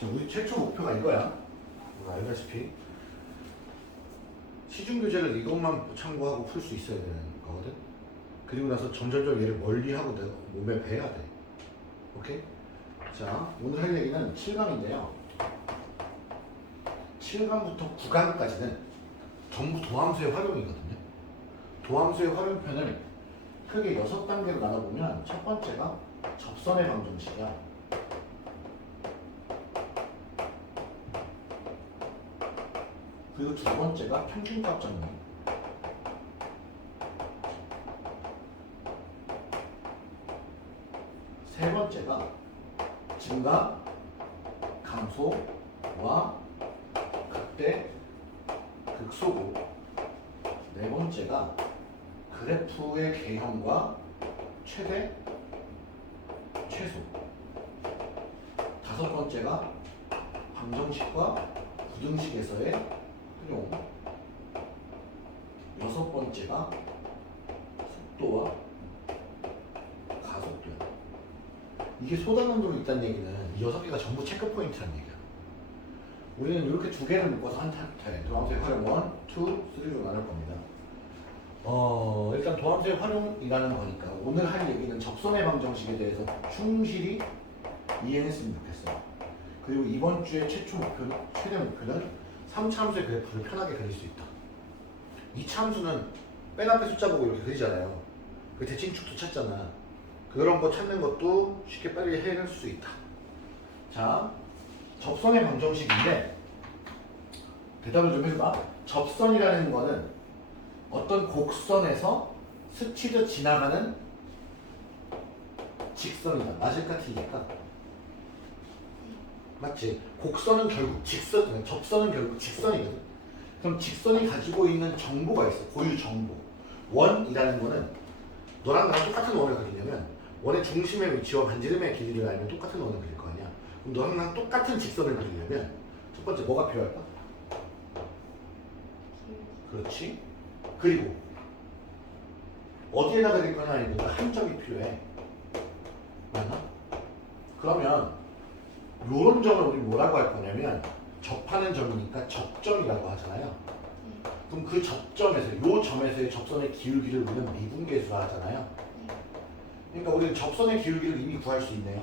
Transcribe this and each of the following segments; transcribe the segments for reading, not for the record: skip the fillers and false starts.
자, 우리 최초 목표가 이거야. 알다시피 시중 교재를 이것만 참고하고 풀 수 있어야 되는 거거든. 그리고 나서 점점점 얘를 멀리하고 내가 몸에 배야 돼. 오케이? 자, 오늘 할 얘기는 7강인데요. 7강부터 9강까지는 전부 도함수의 활용이거든요. 도함수의 활용편을 크게 6단계로 나눠보면 첫 번째가 접선의 방정식이야. 그리고 두 번째가 평균값 정리. 세 번째가 증가, 감소와 극대, 극소고. 네 번째가 그래프의 개형과 최대, 최소. 다섯 번째가 방정식과 부등식에서의 활용. 여섯 번째가 속도와 가속도야. 이게 소단원도로 있다는 얘기는 이 6개가 전부 체크 포인트라는 얘기야. 우리는 이렇게 두 개를 묶어서 한 타입 도함수의 활용 1, 2, 3로 나눌 겁니다. 일단 도함수의 활용이라는 거니까 오늘 할 얘기는 접선의 방정식에 대해서 충실히 이해했으면 좋겠어요. 그리고 이번 주의 최초 목표는, 최대 목표는 3차함수의 그래프를 편하게 그릴 수 있다. 2차함수는 맨 앞에 숫자 보고 이렇게 그리잖아요. 그 대칭축도 찾잖아. 그런 거 찾는 것도 쉽게 빨리 해낼 수 있다. 자, 접선의 방정식인데 대답을 좀 해봐. 접선이라는 거는 어떤 곡선에서 스치듯 지나가는 직선이다. 맞을까 틀릴까? 맞지? 곡선은 결국 직선, 접선은 결국 직선이거든. 그럼 직선이 가지고 있는 정보가 있어. 고유 정보. 원이라는 거는 너랑 나랑 똑같은 원을 그리려면 원의 중심의 위치와 반지름의 길이를 알면 똑같은 원을 그릴 거 아니야. 그럼 너랑 나랑 똑같은 직선을 그리려면 첫 번째 뭐가 필요할까? 그렇지. 그리고 어디에다 그릴 거냐 아니면 한 점이 필요해. 맞나? 그러면 요런 점을 우리 뭐라고 할 거냐면 접하는 점이니까 접점이라고 하잖아요. 그럼 그 접점에서 요 점에서의 접선의 기울기를 우리는 미분계수라 하잖아요. 그러니까 우리는 접선의 기울기를 이미 구할 수 있네요.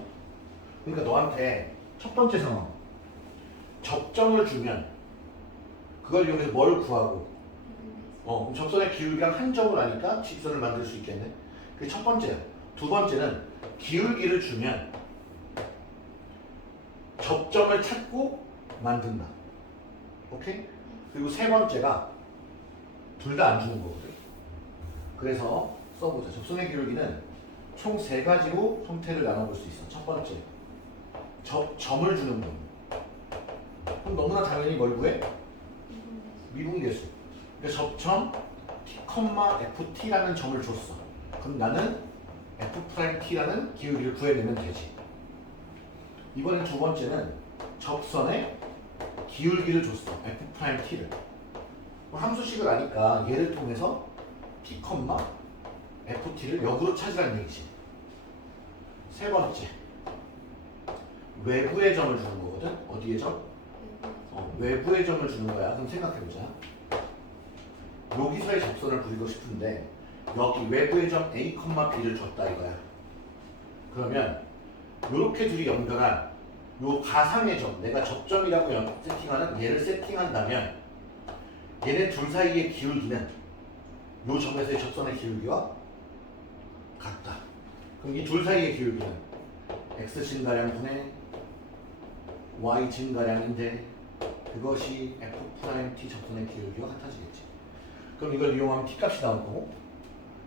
그러니까 너한테 첫 번째 상황 접점을 주면 그걸 이용해서 뭘 구하고 그럼 접선의 기울기랑 한 점을 아니까 직선을 만들 수 있겠네. 그게 첫 번째예요. 두 번째는 기울기를 주면 접점을 찾고 만든다. 오케이? 그리고 세 번째가 둘 다 안 주는 거거든. 그래서 써보자. 접선의 기울기는 총 세 가지로 형태를 나눠볼 수 있어. 첫 번째, 점을 주는 거. 그럼 너무나 당연히 뭘 구해? 미분계수. 그러니까 접점 t, ft라는 점을 줬어. 그럼 나는 f't라는 기울기를 구해내면 되지. 이번엔 두 번째는 접선의 기울기를 줬어. f't를. 함수식을 아니까 얘를 통해서 t, ft를 역으로 찾으라는 얘기지. 세 번째, 외부의 점을 주는 거거든. 어디의 점? 외부의 점을 주는 거야. 그럼 생각해보자. 여기서의 접선을 그리고 싶은데 여기 외부의 점 A, B를 줬다 이거야. 그러면 이렇게 둘이 연결한 요 가상의 점, 내가 접점이라고 세팅하는 얘를 세팅한다면 얘네 둘 사이의 기울기는 요 점에서의 접선의 기울기와 같다. 그럼 이 둘 사이의 기울기는 x 증가량분의 y 증가량인데 그것이 f't 접선의 기울기와 같아지겠지. 그럼 이걸 이용하면 t 값이 나올 거고,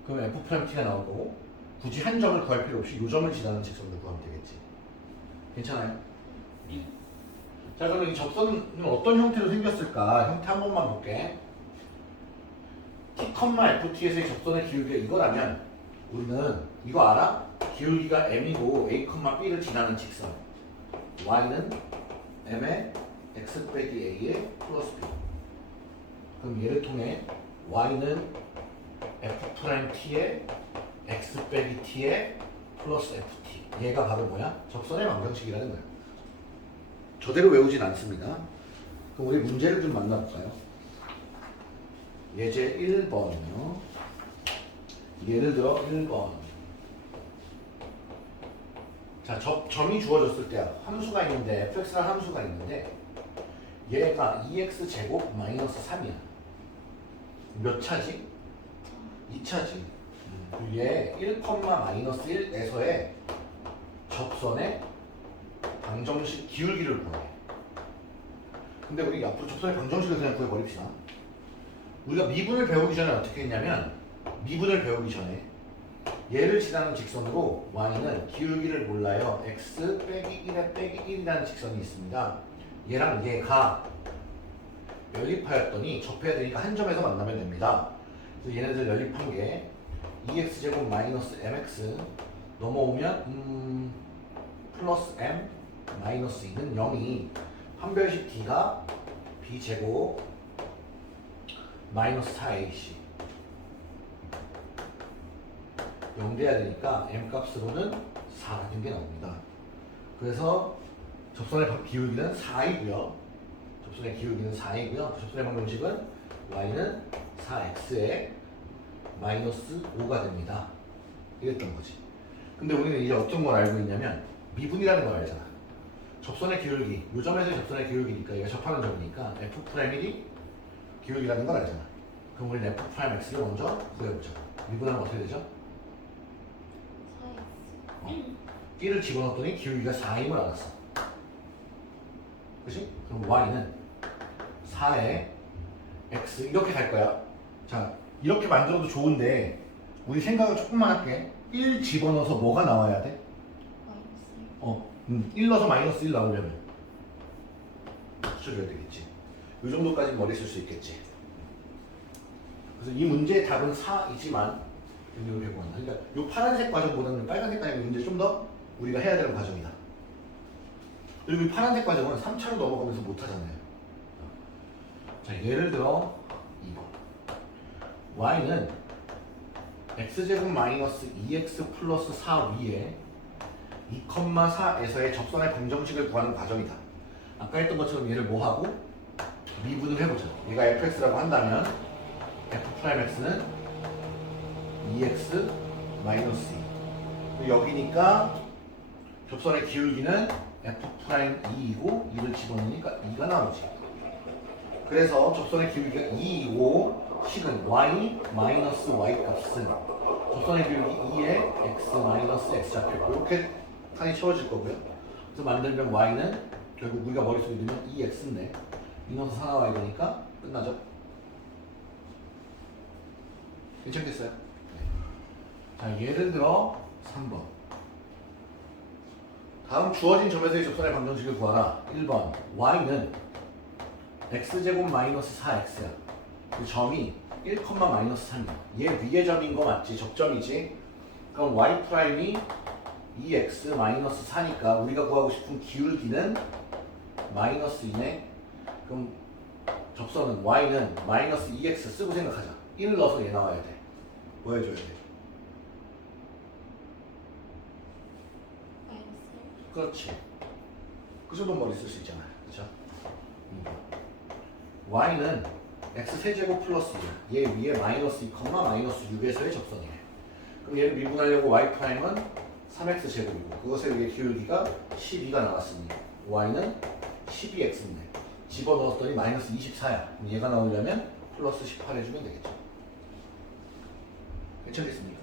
그럼 f't가 나올 거고, 굳이 한 점을 구할 필요 없이 요 점을 지나는 직선을 구하면 되겠지. 괜찮아요? 자, 그럼 이 접선은 어떤 형태로 생겼을까? 형태 한 번만 볼게. t, ft에서의 접선의 기울기가 이거라면 우리는 이거 알아? 기울기가 m이고 a, b를 지나는 직선. y는 m의 x 빼기 a의 플러스 b. 그럼 얘를 통해 y는 f't의 x 빼기 t의 플러스 ft. 얘가 바로 뭐야? 접선의 방정식이라는 거야. 저대로 외우진 않습니다. 그럼 우리 문제를 좀 만나볼까요? 예제 1번이요. 예를 들어 1번. 자, 점이 주어졌을 때 함수가 있는데 fx라는 함수가 있는데 얘가 2x제곱 마이너스 3이야. 몇 차지? 2차지. 얘 1, 마이너스 1에서의 접선의 방정식 기울기를 구해. 근데 우리 앞으로 접선의 방정식을 그냥 구해버립시다. 우리가 미분을 배우기 전에 어떻게 했냐면 미분을 배우기 전에 얘를 지나는 직선으로 y는 기울기를 몰라요. x 빼기 1에 빼기 1이라는 직선이 있습니다. 얘랑 얘가 연립하였더니 접해야 되니까 한 점에서 만나면 됩니다. 그래서 얘네들 연립한 게 2x제곱 마이너스 mx 넘어오면 플러스 m 마이너스 2는 0이 판별식 d가 b제곱 마이너스 4ac 0 돼야 되니까 m 값으로는 4라는 게 나옵니다. 그래서 접선의 기울기는 4이고요. 접선의 기울기는 4이고요. 접선의 방정식은 y는 4x에 마이너스 5가 됩니다. 이랬던 거지. 근데 우리는 이제 어떤 걸 알고 있냐면 미분이라는 걸 알잖아. 접선의 기울기, 요 점에서의 접선의 기울기니까 얘가 접하는 점이니까 f'1이 기울기라는 걸 알잖아. 그럼 우리는 f'x를 먼저 구해보자. 미분하면 어떻게 되죠? 1을 집어넣었더니 기울기가 4임을 알았어. 그치? 그럼 y는 4에 x 이렇게 갈 거야. 자, 이렇게 만들어도 좋은데 우리 생각을 조금만 할게. 1 집어넣어서 뭐가 나와야 돼? 1 넣어서 마이너스 1 나오려면 붙여줘야 되겠지. 이 정도까지 머리 쓸 수 있겠지. 그래서 이 문제의 답은 4이지만 이렇게 보면 그러니까 이 파란색 과정보다는 빨간색 과정의 문제 좀 더 우리가 해야 되는 과정이다. 그리고 이 파란색 과정은 3차로 넘어가면서 못 하잖아요. 자, 예를 들어 2번. y는 x제곱 마이너스 2x 플러스 4 위에 2,4에서의 접선의 방정식을 구하는 과정이다. 아까 했던 것처럼 얘를 뭐하고? 미분을 해보자. 얘가 fx라고 한다면 f'x는 2x 마이너스 2. 여기니까 접선의 기울기는 f'2이고 2를 집어넣으니까 2가 나오지. 그래서 접선의 기울기가 2이고 식은 y 마이너스 y 값은 접선의 기울기 2에 x 마이너스 x 잡혔고 이렇게 칸이 채워질 거고요. 그래서 만들면 y는 결국 우리가 머릿속에 넣으면 2x인데 이너서 4 나와야 되니까 끝나죠. 괜찮겠어요? 자, 예를 들어 3번. 다음 주어진 점에서의 접선의 방정식을 구하라. 1번 y는 x제곱 마이너스 4x야. 그 점이 1, 마이너스 3이야. 얘 위의 점인 거 맞지? 접점이지? 그럼 y 프라임이 2x 마이너스 4니까 우리가 구하고 싶은 기울기는 마이너스 2네. 그럼 접선은 y는 마이너스 2x 쓰고 생각하자. 1 넣어서 얘 나와야 돼. 뭐 해줘야 돼? 그렇지. 그 정도 머리 쓸 수 있잖아. 그쵸? y는 x 세제곱 플러스 2. 얘 위에 마이너스 2, 마이너스 6에서의 접선이래. 그럼 얘를 미분하려고 y 프라임은 3x 제곱이고 그것에 의해 기울기가 12가 나왔으니 y는 12x인데 집어넣었더니 마이너스 24야. 그럼 얘가 나오려면 플러스 18 해주면 되겠죠. 괜찮겠습니까?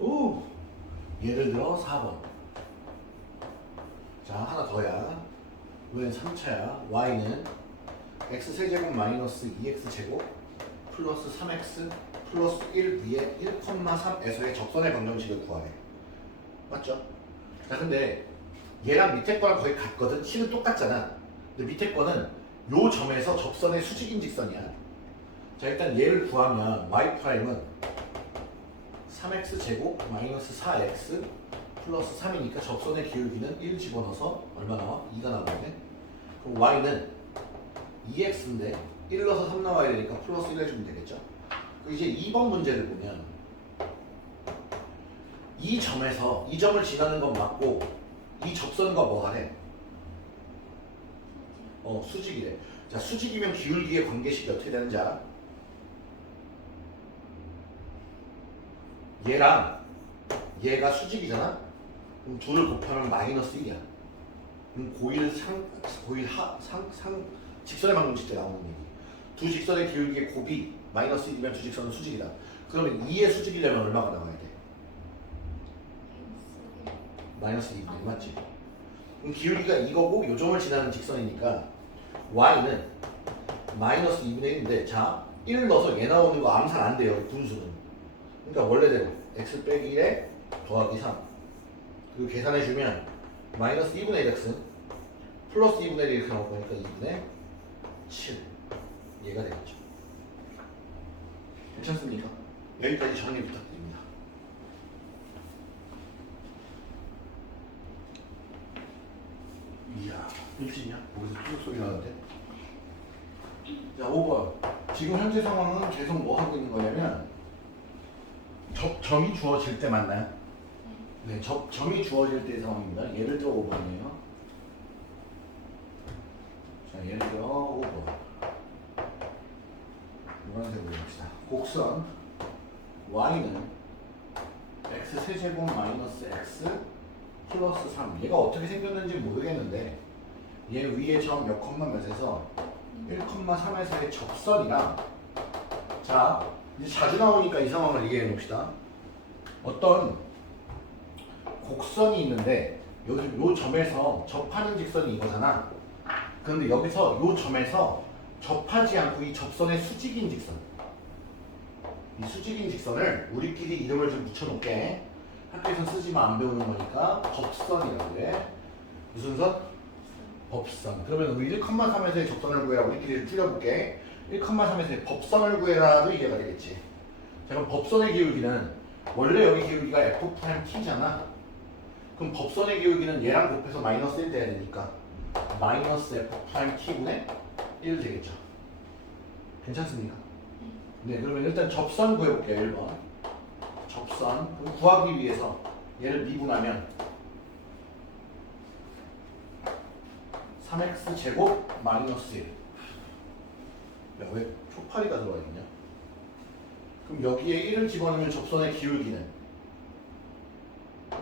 오! 예를 들어 4번. 자, 하나 더야. 이번엔 3차야. y는 x 세제곱 마이너스 2x 제곱 플러스 3x 플러스 1 위에 1,3에서의 접선의 방정식을 구하래. 맞죠? 자, 근데 얘랑 밑에 거랑 거의 같거든. 식은 똑같잖아. 근데 밑에 거는 요 점에서 접선의 수직인 직선이야. 자, 일단 얘를 구하면 y 프라임은 3x 제곱 마이너스 4x 플러스 3이니까 접선의 기울기는 1 집어넣어서 얼마 나와? 2가 나오네. 그럼 y는 2x인데 1 넣어서 3 나와야 되니까 플러스 1 해주면 되겠죠. 이제 2번 문제를 보면 이 점에서 이 점을 지나는 건 맞고 이 접선과 뭐 하래? 수직이래. 자, 수직이면 기울기의 관계식이 어떻게 되는지 알아? 얘랑 얘가 수직이잖아? 그럼 둘을 곱하면 마이너스 1이야. 그럼 직선의 방정식 때 나오는 얘기. 두 직선의 기울기의 곱이 마이너스 1이면 두 직선은 수직이다. 그러면 2의 수직이려면 얼마가 나와야 돼? 마이너스 2분의 1 맞지? 그럼 기울기가 이거고 요점을 지나는 직선이니까 y는 마이너스 2분의 1인데 자 1 넣어서 얘 나오는 거 암산 안 돼요. 분수는. 그러니까 원래대로 x 빼기 1에 더하기 3 그리고 계산해주면 마이너스 2분의 1 x 플러스 2분의 1 이렇게 나올 거니까 2분의 7 얘가 되겠죠. 괜찮습니까? 여기까지 정리 부탁드립니다. 이야 일진이야? 거기서 쭉 소리 나는데? 자 5번 지금 현재 상황은 계속 뭐 하고 있는 거냐면 접점이 주어질 때 맞나요? 네, 접점이 주어질 때의 상황입니다. 예를 들어 5번이에요. 자, 예를 들어 5번. 노란색으로 해봅시다. 곡선 y는 x 세제곱 마이너스 x 플러스 3. 얘가 어떻게 생겼는지 모르겠는데 얘 위에 점 몇 컴마 몇에서 1,3에서의 접선이랑 자 이제 자주 나오니까 이 상황을 얘기해 봅시다. 어떤 곡선이 있는데 여기 요 점에서 접하는 직선이 이거잖아. 그런데 여기서 요 점에서 접하지 않고 이 접선의 수직인 직선. 이 수직인 직선을 우리끼리 이름을 좀 붙여놓게. 학교에서 쓰지만 안 배우는 거니까 법선이라고 해. 무슨 선? 법선. 그러면 우리 1,3에서의 접선을 구해라. 우리끼리 줄여볼게. 1,3에서의 법선을 구해라도 이해가 되겠지. 자, 그럼 법선의 기울기는 원래 여기 기울기가 F'T잖아. 그럼 법선의 기울기는 얘랑 곱해서 마이너스 1 돼야 되니까 마이너스 F'T분의 1 되겠죠. 괜찮습니까? 네, 그러면 일단 접선 구해볼게요. 1번. 접선. 그럼 구하기 위해서 얘를 미분하면 3x 제곱 마이너스 1. 야, 왜 초파리가 들어와 있냐? 그럼 여기에 1을 집어넣으면 접선의 기울기는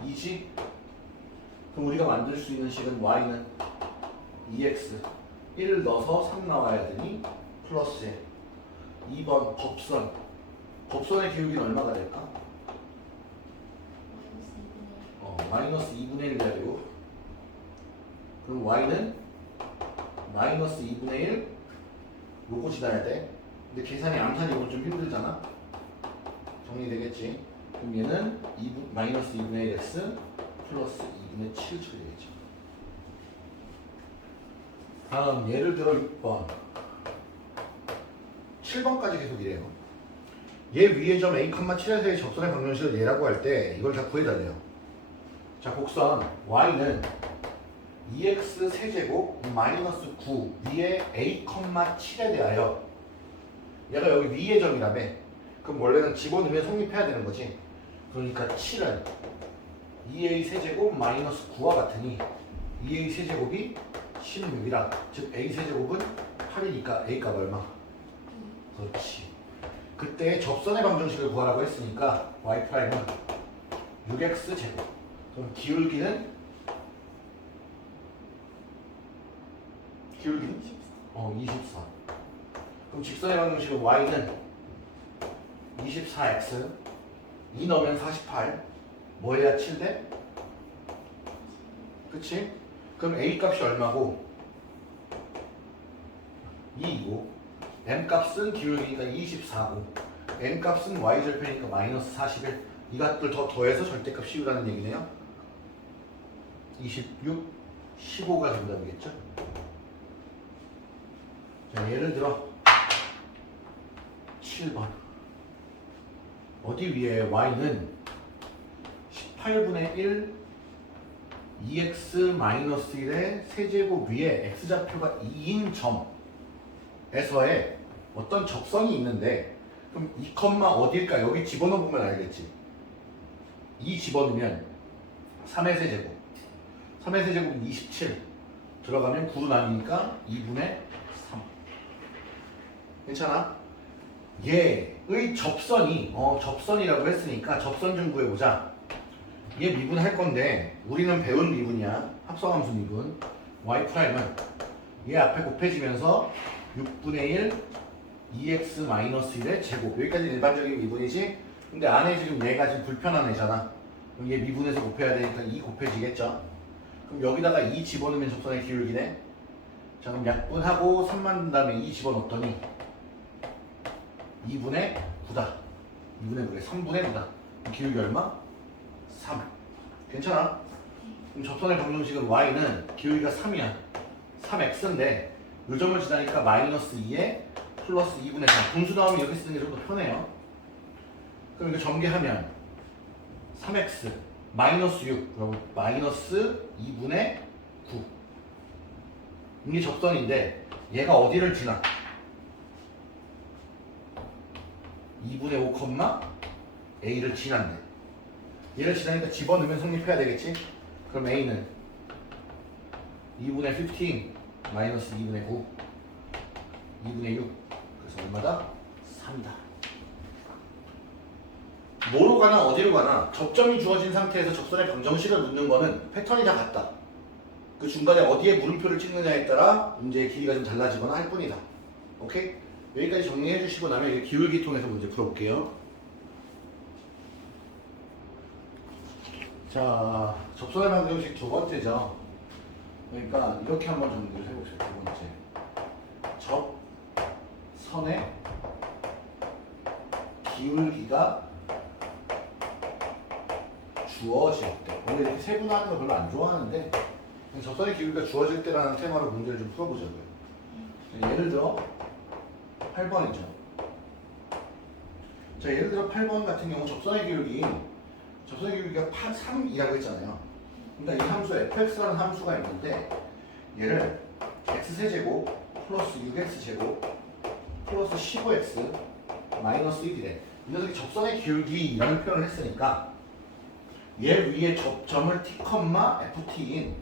2지? 그럼 우리가 만들 수 있는 식은 y는 2x 1을 넣어서 3 나와야 되니 플러스 1. 2번 법선. 법선의 기울기는 얼마가 될까? 마이너스 2분의 1 돼야 되고 그럼 y는 마이너스 2분의 1 요거 지나야 돼. 근데 계산이 암산이 이건 좀 힘들잖아. 정리되겠지? 그럼 얘는 마이너스 2분의 1 x 플러스 2분의 7 처리되겠죠. 다음 예를 들어 6번 7번까지 계속 이래요. 얘 위에 점 a, 7에서의 접선의 방정식을 얘라고 할 때 이걸 다 구해달래요. 자, 곡선 y는 2x 세제곱 마이너스 9 위에 a, 7에 대하여 얘가 여기 위의 점이라며. 그럼 원래는 집어넣으면 성립해야 되는 거지. 그러니까 7은 2a 세제곱 마이너스 9와 같으니 2a 세제곱이 16이라 즉 a 세제곱은 8이니까 a 값 얼마? 그렇지. 그때 접선의 방정식을 구하라고 했으니까 y''은 6x 제곱. 그럼 기울기는 24. 그럼 직선의 방정식은 y는 24x 2 넣으면 48 뭐 해야 7대? 그치? 그럼 a 값이 얼마고? 2이고 m 값은 기울기니까 24고 n 값은 y절편이니까 마이너스 41. 이 값들 더 더해서 절대값 씌우라는 얘기네요. 26, 15가 정답이겠죠? 자, 예를 들어 7번 어디 위에 y는 18분의 1 2x-1의 세제곱 위에 x좌표가 2인 점에서의 어떤 접선이 있는데 그럼 이 컴마 어딜까? 여기 집어넣어보면 알겠지. 2 집어넣으면 3의 세제곱 3의 세제곱은 27 들어가면 9로 나뉘니까 2분의 3 괜찮아? 얘의 접선이 접선이라고 했으니까 접선 좀 구해보자. 얘 미분할 건데 우리는 배운 미분이야. 합성함수 미분 y''은 얘 앞에 곱해지면서 6분의 1 2x-1의 제곱 여기까지 일반적인 미분이지. 근데 안에 지금 얘가 지금 불편한 애잖아. 그럼 얘 미분해서 곱해야 되니까 2 곱해지겠죠. 그럼 여기다가 2 집어넣으면 접선의 기울기네. 자 그럼 약분하고 3 만든 다음에 2 집어넣었더니 2분의 9다. 2분의 9에 3분의 9다. 기울기 얼마? 3. 괜찮아? 그럼 접선의 방정식은 y는 기울기가 3이야. 3x인데 요점을 지나니까 마이너스 2에 플러스 2분의 4. 분수 나오면 이렇게 쓰는 게 좀 더 편해요. 그럼 이거 전개하면 3x 마이너스 6 그럼 마이너스 2분의 9. 이게 접선인데 얘가 어디를 지나? 2분의 5, a를 지난대. 얘를 지나니까 집어넣으면 성립해야 되겠지? 그럼 a는 2분의 15 마이너스 2분의 9 2분의 6 그래서 얼마다? 3다. 뭐로 가나 어디로 가나 접점이 주어진 상태에서 접선의 방정식을 묻는 거는 패턴이 다 같다. 그 중간에 어디에 물음표를 찍느냐에 따라 문제의 길이가 좀 달라지거나 할 뿐이다. 오케이? 여기까지 정리해 주시고 나면 이제 기울기 통해서 문제 풀어볼게요. 자, 접선의 방정식 두 번째죠. 그러니까 이렇게 한번 정리를 해봅시다. 두 번째. 접선의 기울기가 주어질 때. 원래 이렇게 세분화하는 거 별로 안 좋아하는데 접선의 기울기가 주어질 때라는 테마로 문제를 좀 풀어보자고요. 예를 들어 8번이죠. 자, 예를 들어 8번 같은 경우 접선의 기울기가 3이라고 했잖아요. 그러니까 이 함수 fx라는 함수가 있는데 얘를 x세제곱 플러스 6x제곱 플러스 15x 마이너스 1이래. 이 녀석이 접선의 기울기라는 표현을 했으니까 얘 위에 접점을 t, ft인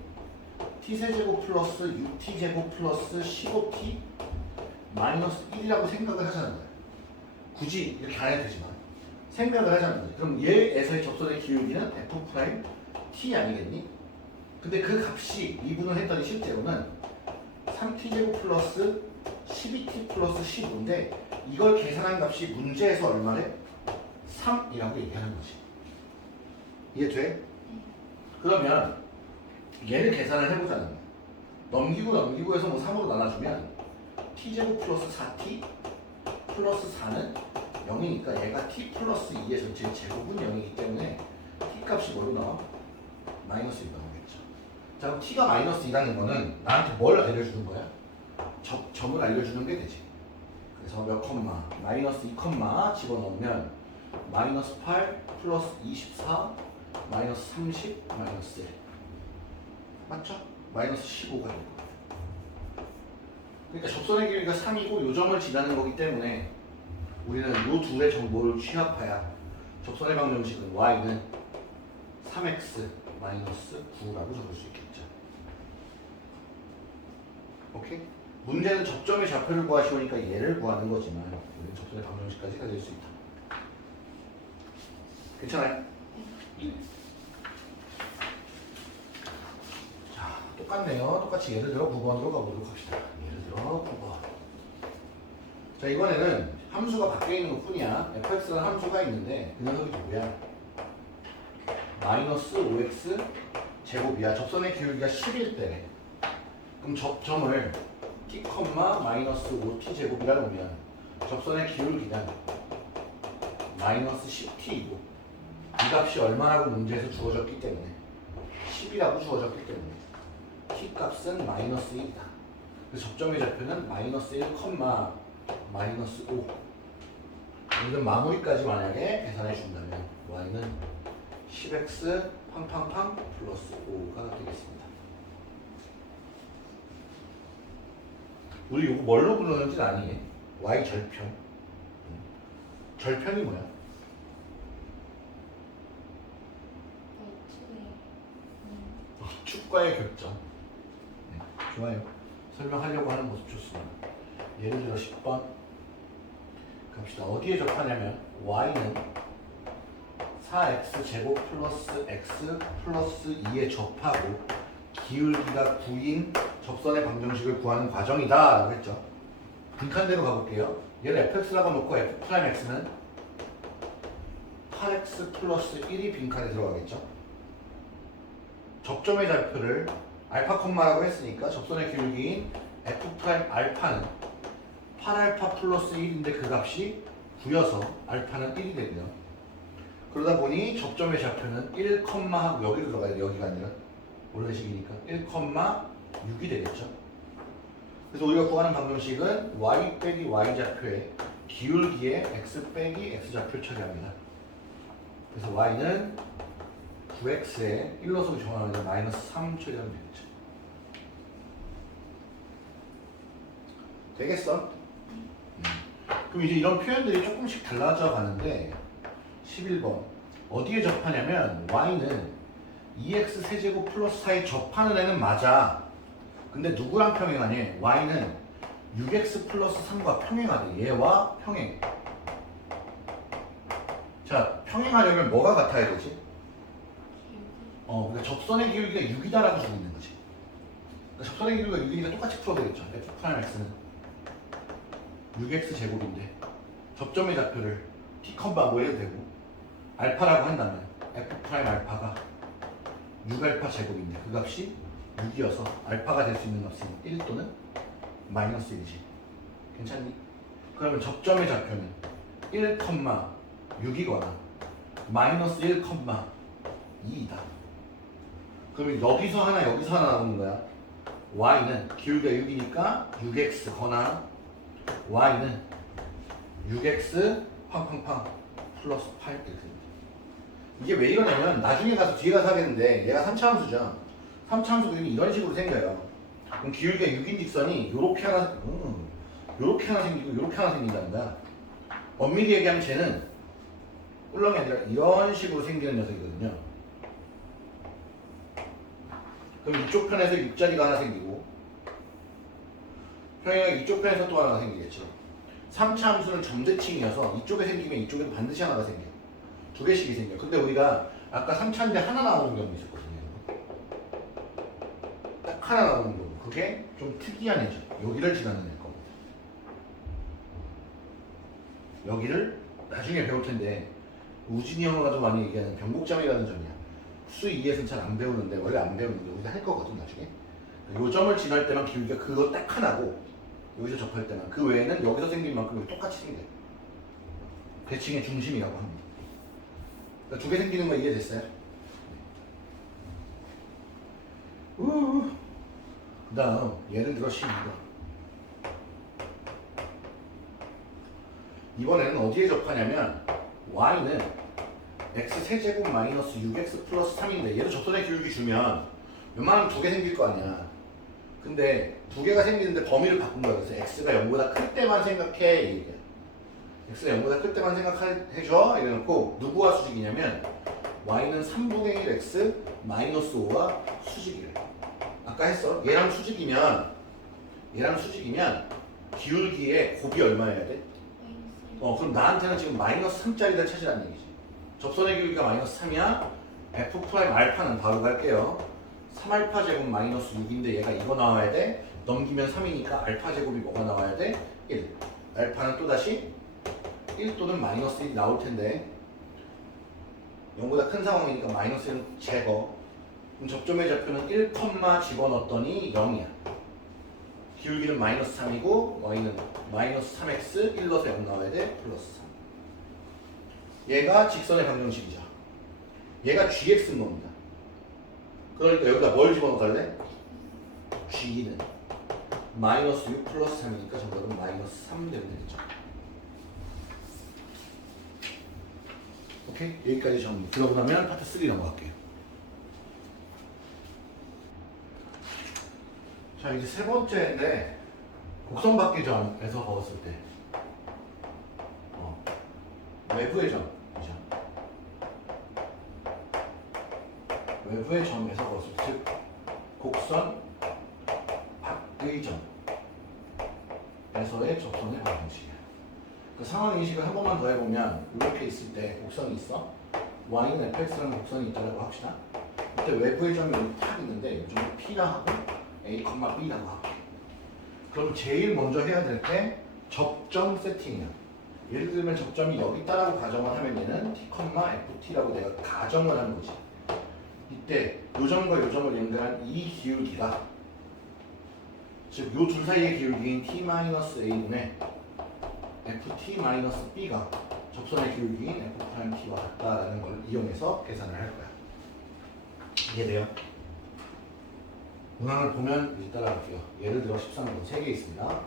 t세제곱 플러스 6t제곱 플러스 15t 마이너스 1이라고 생각을 하자는 거야. 굳이 이렇게 안 해도 되지만 생각을 하자는 거지. 그럼 얘에서의 접선의 기울기는 f' t 아니겠니? 근데 그 값이 미분을 했더니 실제로는 3t제곱 플러스 12t 플러스 15인데 이걸 계산한 값이 문제에서 얼마래? 3이라고 얘기하는 거지. 이해돼? 그러면 얘를 계산을 해보자는 거야. 넘기고 해서 뭐 3으로 나눠주면 t제곱 플러스 4t 플러스 4는 0이니까 얘가 t 플러스 2의 전체 제곱은 0이기 때문에 t 값이 뭐로 나와? 마이너스 1로 나오겠죠. 자 그럼 t가 마이너스 2라는 거는 나한테 뭘 알려주는 거야? 점을 알려주는 게 되지. 그래서 몇 컴마 마이너스 2 컴마 집어넣으면 마이너스 8 플러스 24 마이너스 30 마이너스 1 맞죠? 마이너스 15가 되는 거야. 그러니까 접선의 길이가 3이고 요점을 지나는 거기 때문에 우리는 이 둘의 정보를 취합하여 접선의 방정식은 y는 3x 마이너스 9라고 적을 수 있겠죠. 오케이? 문제는 접점의 좌표를 구하시오니까 얘를 구하는 거지만 우리는 접선의 방정식까지 가질 수 있다. 괜찮아요? 자, 똑같네요. 똑같이 예를 들어 9번으로 가보도록 합시다. 예를 들어 9번. 자, 이번에는 함수가 바뀌어 있는 것 뿐이야. fx라는 함수가 있는데 그 녀석이 누구야? 마이너스 5x 제곱이야. 접선의 기울기가 10일 때. 그럼 접점을 t, 마이너스 5t 제곱이라 놓으면 접선의 기울기는 마이너스 10t이고 이 값이 얼마라고 문제에서 주어졌기 때문에 10이라고 주어졌기 때문에 t 값은 마이너스 1이다. 그래서 접점의 좌표는 마이너스 1, 마이너스 5. 이런 마무리까지 만약에 계산해 준다면 y는 10x 팡팡팡 플러스 5가 되겠습니다. 우리 이거 뭘로 부르는지 아니? y 절편. 절편이 뭐야? F과의 교점. 좋아요. 설명하려고 하는 모습 좋습니다. 예를 들어 10번 갑시다. 어디에 접하냐면 y는 4x제곱 플러스 x 플러스 2에 접하고 기울기가 9인 접선의 방정식을 구하는 과정이다 라고 했죠. 빈칸대로 가볼게요. 얘를 fx라고 놓고 f'x는 8x 플러스 1이 빈칸에 들어가겠죠. 접점의 좌표를 알파 콤마라고 했으니까 접선의 기울기인 f'알파는 8알파 플러스 1인데 그 값이 9여서 알파는 1이 되고요. 그러다 보니 접점의 좌표는 1, 하고 여기 들어가야 돼. 여기가 아니라 원래식이니까 1,6이 되겠죠. 그래서 우리가 구하는 방정식은 y 빼기 y 좌표에 기울기에 x 빼기 x 좌표를 처리합니다. 그래서 y는 9x에 1로서 정하면 마이너스 3 처리하면 되겠죠. 되겠어? 그럼 이제 이런 표현들이 조금씩 달라져 가는데 11번 어디에 접하냐면 y는 2x 세제곱 플러스 4에 접하는 애는 맞아. 근데 누구랑 평행하니? y는 6x 플러스 3과 평행하대. 얘와 평행. 자, 평행하려면 뭐가 같아야 되지? 그러니까 접선의 기울기가 6이다라고 주고 있는 거지. 그러니까 접선의 기울기가 6이니까 똑같이 풀어도 되겠죠. f'x는 6x 제곱인데 접점의 좌표를 t 컴바고 해도 되고 알파라고 한다면 f'알파가 6알파 제곱인데 그 값이 6이어서 알파가 될 수 있는 값은 1 또는 마이너스 1이지. 괜찮니? 그러면 접점의 좌표는 1,6이거나 마이너스 1,2이다. 그러면 여기서 하나 여기서 하나 나오는 거야. y는 기울기가 6이니까 6x 거나 y는 6x 팡팡팡 플러스 8 이렇게 됩니다. 이게 왜 이러냐면 나중에 가서 뒤에 가서 하겠는데 얘가 3차 함수죠. 3차 함수 그림이 이런 식으로 생겨요. 그럼 기울기가 6인 직선이 요렇게 하나 요렇게 하나 생기고 요렇게 하나 생긴다는 거야. 엄밀히 얘기하면 쟤는 꿀렁이 아니라 이런 식으로 생기는 녀석이거든요. 그럼 이쪽 편에서 6자리가 하나 생기고 평행하게 이쪽 편에서 또 하나가 생기겠죠. 3차 함수는 점대칭이어서 이쪽에 생기면 이쪽에도 반드시 하나가 생겨. 두 개씩이 생겨. 근데 우리가 아까 3차인데 하나 나오는 경우 있었거든요. 딱 하나 나오는 경우. 그게 좀 특이한 애죠. 여기를 지나는 애일 겁니다. 여기를 나중에 배울 텐데 우진이 형아가 좀 많이 얘기하는 변곡점이라는 점이야. 수 2에서는 잘 안 배우는데 원래 안 배우는데 우리가 할 거거든 나중에. 요 점을 지날 때만 기울기가 그거 딱 하나고 여기서 접할 때만 그 외에는 여기서 생긴 만큼 똑같이 생겨요. 대칭의 중심이라고 합니다. 그러니까 두 개 생기는 거 이해됐어요? 그 다음 예를 들어 12번 이번에는 어디에 접하냐면 y는 x 세제곱 마이너스 6x 플러스 3인데 얘를 접선의 기울기 주면 웬만하면 두 개 생길 거 아니야. 근데 두 개가 생기는데 범위를 바꾼 거야. 그래서 x가 0보다 클 때만 생각해 이 얘기야. x가 0보다 클 때만 생각해줘 이래놓고 누구와 수직이냐면 y는 3분의 1 x 마이너스 5와 수직이래. 아까 했어. 얘랑 수직이면 기울기의 곱이 얼마여야 돼? 그럼 나한테는 지금 마이너스 3짜리를 찾으라는 얘기지. 접선의 기울기가 마이너스 3이야. f 프라임 알파는 바로 갈게요. 3알파 제곱 마이너스 6인데 얘가 이거 나와야 돼. 넘기면 3이니까 알파 제곱이 뭐가 나와야 돼? 1. 알파는 또다시 1 또는 마이너스 1이 나올 텐데 0보다 큰 상황이니까 마이너스 1은 제거. 그럼 접점의 좌표는 1, 집어넣었더니 0이야. 기울기는 마이너스 3이고 y는 마이너스 3x 1 넣어서 0 나와야 돼. 플러스 3. 얘가 직선의 방정식이죠. 얘가 gx인 겁니다. 그러니까 여기다 뭘 집어넣을래? g는 마이너스 6 플러스 3이니까 정답은 마이너스 3 되면 되겠죠. 오케이? 여기까지 정리. 그러고 나면 파트 3 넘어갈게요. 자, 이제 세 번째인데 곡선 밖의 점에서 그었을 때 외부의 점이죠. 외부의 점에서 그었을 때 즉 곡선 밖의 점에서의 접선의 방식이야. 그 상황 인식을 한 번만 더 해보면 이렇게 있을 때 곡선이 있어. y는 fx라는 곡선이 있다고 합시다. 그때 외부의 점이 여기 탁 있는데 이 점이 p라 하고 a, b라고 하고. 그럼 제일 먼저 해야 될 때 접점 세팅이야. 예를 들면 접점이 여기 있다라고 가정을 하면 얘는 t, ft라고 내가 가정을 하는 거지. 이때 요 점과 요 점을 연결한 이 기울기가 즉 요 둘 사이의 기울기인 t-a분의 ft-b가 접선의 기울기인 f't와 같다라는 걸 이용해서 계산을 할 거야. 이해돼요? 문항을 보면 이제 따라갈게요. 예를 들어 13번 3개 있습니다.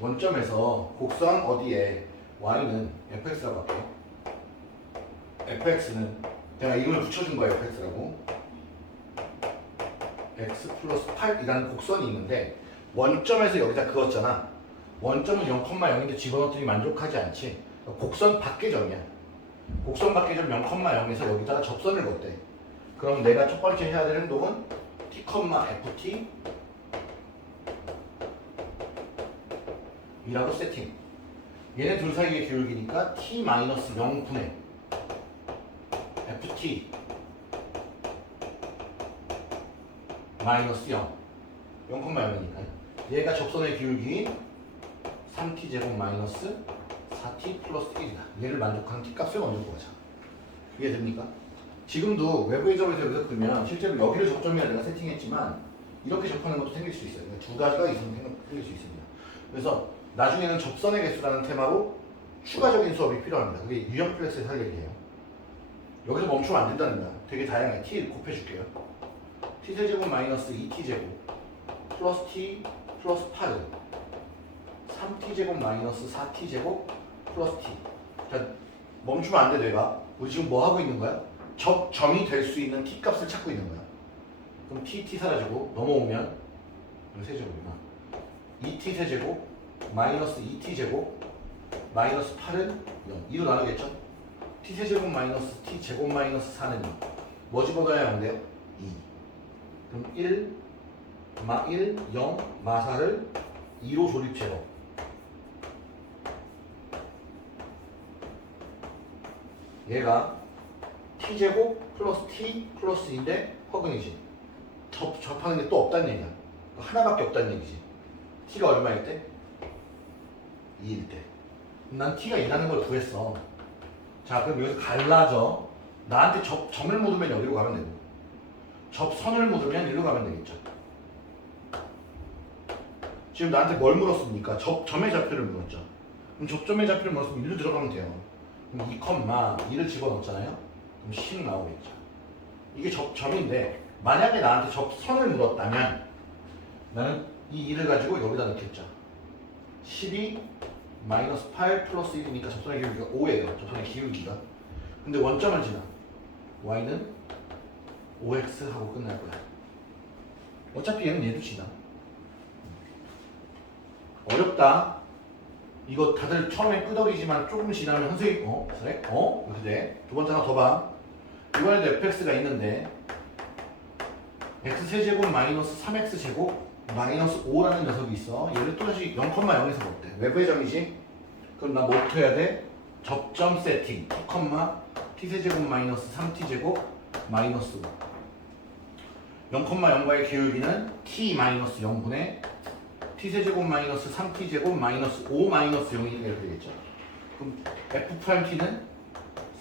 원점에서 곡선 어디에 y는 fx라고 할게요. fx는 내가 이걸 붙여준 거예요. fx라고 x 플러스 8이라는 곡선이 있는데 원점에서 여기다 그었잖아. 원점은 0,0인데 집어넣었더니 만족하지 않지. 곡선 밖의 점이야. 곡선 밖의 점 0,0에서 여기다가 접선을 걷대. 그럼 내가 첫 번째 해야 될 행동은 t, ft 이라고 세팅. 얘네 둘 사이의 기울기니까 t-0분의 ft 마이너스 0 0,0이니까 얘가 접선의 기울기인 3t제곱 마이너스 4t 플러스 1이다. 얘를 만족하는 t값을 먼저 구하자. 이해됩니까? 지금도 외부의 점에서 여기서 그러면 실제로 여기를 접점이라 내가 세팅했지만 이렇게 접하는 것도 생길 수 있어요. 두 가지가 있으면 생길 수 있습니다. 그래서 나중에는 접선의 개수라는 테마로 추가적인 수업이 필요합니다. 그게 유형 플렉스의 할 얘기예요. 여기서 멈추면 안 된다는 거야. 되게 다양해. t 곱해줄게요. t세제곱 마이너스 2t제곱 플러스 t 플러스 8은 3t제곱 마이너스 4t제곱 플러스 t. 그러니까 멈추면 안 돼. 내가 우리 지금 뭐 하고 있는 거야? 접점이 될 수 있는 t 값을 찾고 있는 거야. 그럼 t 사라지고 넘어오면 이거 세제곱이구나. 2t 세제곱 마이너스 2t제곱 마이너스 8은 0. 2로 나누겠죠? t세제곱 마이너스 t제곱 마이너스 4는 0. 뭐 집어넣어야 하는데요? 2. 그럼 1, 마 1, 0, 마 4를 2로 조립제로. 얘가 t제곱 플러스 t 플러스 2인데 허근이지. 접하는 게 또 없다는 얘기야. 하나밖에 없다는 얘기지. t가 얼마일 때? 2일 때. 난 t가 2라는 걸 구했어. 자, 그럼 여기서 갈라져. 나한테 점을 묻으면 여기로 가면 되고 접선을 묻으면 여기로 가면 되겠죠. 지금 나한테 뭘 물었습니까? 점의 좌표를 물었죠. 그럼 접점의 좌표를 물었으면 1로 들어가면 돼요. 그럼 2,2를 집어넣었잖아요. 그럼 10 나오겠죠. 이게 점인데 만약에 나한테 접선을 물었다면 나는 이 2를 가지고 여기다 넣겠죠. 12 마이너스 8 플러스 1이니까 접선의 기울기가 5예요. 접선의 기울기가. 근데 원점을 지나. y는 5x 하고 끝날 거야. 어차피 얘도 지나. 어렵다. 이거 다들 처음에 끄덕이지만 조금 지나면 선생님 그래? 이렇게 돼. 두 번째 하나 더 봐. 이번에도 fx가 있는데 x세제곱 마이너스 3x제곱 마이너스 5라는 녀석이 있어. 얘를 또다시 0,0에서 볼때 외부의 점이지? 그럼 나 뭐부터 해야 돼? 접점 세팅 t세제곱 마이너스 3t제곱 마이너스 5 0,0과의 기울기는 t-0분의 t세제곱 마이너스 3t제곱 마이너스 5 마이너스 0이 이렇게 되겠죠. 그럼 f't는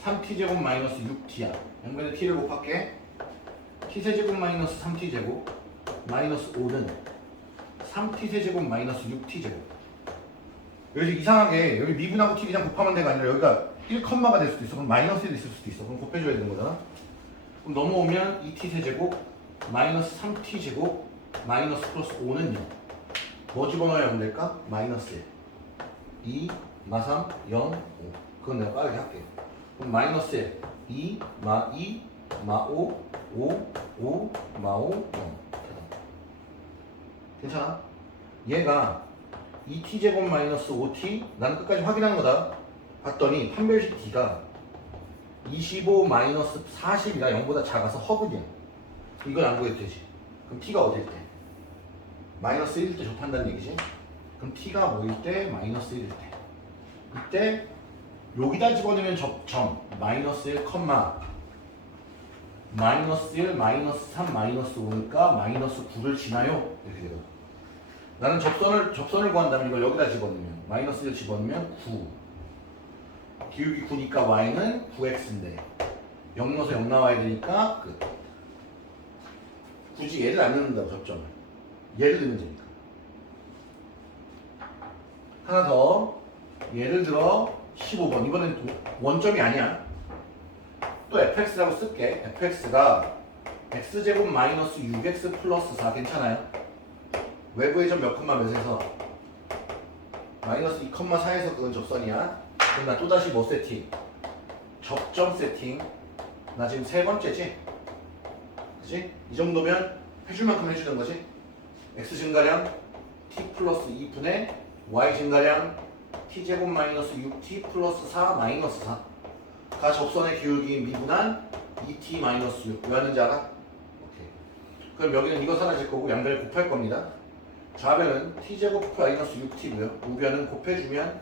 3t제곱 마이너스 6t야. 양변에 t를 곱할게. t세제곱 마이너스 3t제곱 마이너스 5는 3t세제곱 마이너스 6t제곱. 여기 이상하게 여기 미분하고 t 그냥 곱하면 돼가 아니라 여기가 1컴마가 될 수도 있어. 그럼 마이너스 1이 있을 수도 있어. 그럼 곱해줘야 되는 거잖아. 그럼 넘어오면 2t세제곱 마이너스 3t제곱 마이너스 플러스 5는 0. 뭐 집어넣어야 하면 될까? 마이너스 1. 2, 마 3, 0, 5. 그건 내가 빠르게 할게. 그럼 마이너스 1. 2, 마 2, 마 5, 5, 마 5, 0. 괜찮아? 얘가 2t제곱 마이너스 5t 나는 끝까지 확인한 거다. 봤더니 판별식 t가 25 마이너스 40이라 0보다 작아서 허근이야. 이건 안 구해도 되지. 그럼 t가 어딜 때? 마이너스 1일 때 접한다는 얘기지. 그럼 t가 뭐일 때? 마이너스 1일 때. 이때 여기다 집어넣으면 점 마이너스 1, 마이너스 1, 마이너스 3, 마이너스 5니까 마이너스 9를 지나요. 이렇게 되거든. 나는 접선을 구한다면 이걸 여기다 집어넣으면 마이너스 1 집어넣으면 9. 기울기 9니까 y는 9x인데 0 넣어서 0 나와야 되니까 끝. 굳이 얘를 안 넣는다고 접점을. 얘를 넣으면 되니까. 하나 더. 예를 들어 15번. 이번엔 원점이 아니야. 또 fx라고 쓸게. fx가 x제곱 마이너스 6x 플러스 4 괜찮아요? 외부의 점 몇 콤마 몇에서 마이너스 2 콤마 4에서 그건 접선이야. 그럼 나 또다시 뭐 세팅? 접점 세팅. 나 지금 세 번째지? 그치? 이 정도면 해줄 만큼 해주는 거지? x 증가량 t 플러스 2분의 y 증가량 t제곱 마이너스 6t 플러스 4 마이너스 4가 접선의 기울기인 미분한 2t 마이너스 6. 왜 하는지 알아? 오케이. 그럼 여기는 이거 사라질 거고 양변을 곱할 겁니다. 좌변은 t제곱 마이너스 6t고요. 우변은 곱해주면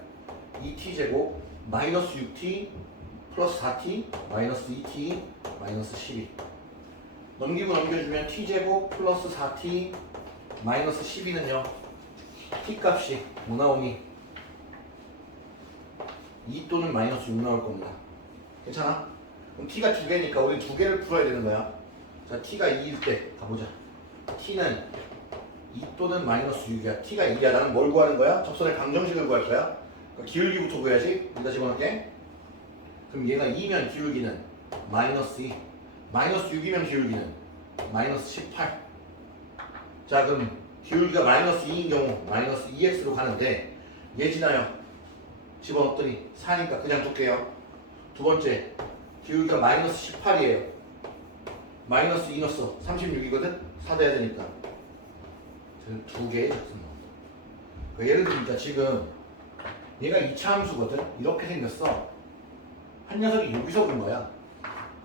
2t제곱 마이너스 6t 플러스 4t 마이너스 2t 마이너스 12. 넘기고 넘겨주면 t제곱 플러스 4t 마이너스 12는요. t 값이 뭐 나오니? 2 또는 마이너스 6 나올 겁니다. 괜찮아? 그럼 t가 두 개니까 우리 두 개를 풀어야 되는 거야. 자, t가 2일 때 가보자. t는 2 또는 마이너스 6이야. t가 2야. 나는 뭘 구하는 거야? 접선의 방정식을 구할 거야. 그러니까 기울기부터 구해야지. 여기다 집어넣을게. 그럼 얘가 2면 기울기는 마이너스 2. 마이너스 6이면 기울기는 마이너스 18. 자, 그럼 기울기가 마이너스 2인 경우 마이너스 2x로 가는데 얘 지나요. 집어넣었더니 4니까 그냥 둘게요. 두 번째, 기울기가 마이너스 18이에요. 마이너스 2 넣었어. 36이거든? 4 돼야 되니까. 두 개의 접선 나온다. 그러니까 예를 들니까 지금 얘가 2차 함수거든? 이렇게 생겼어. 한 녀석이 여기서 온 거야.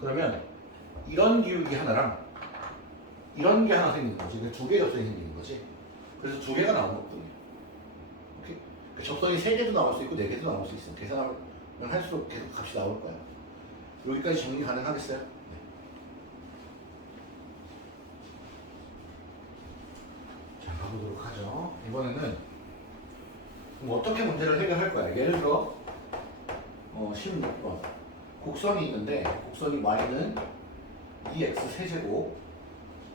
그러면 이런 기울기 하나랑 이런 게 하나 생기는 거지. 두 개의 접선이 생기는 거지. 그래서 두 개가 나온 것뿐이야. 오케이? 그 접선이 세 개도 나올 수 있고 네 개도 나올 수 있어. 계산을 할수록 계속 값이 나올 거야. 여기까지 정리 가능하겠어요? 네. 자, 가보도록 하죠. 이번에는 그럼 어떻게 문제를 해결할 거야? 예를 들어 16번 곡선이 있는데 곡선이 y는 2x 세제곱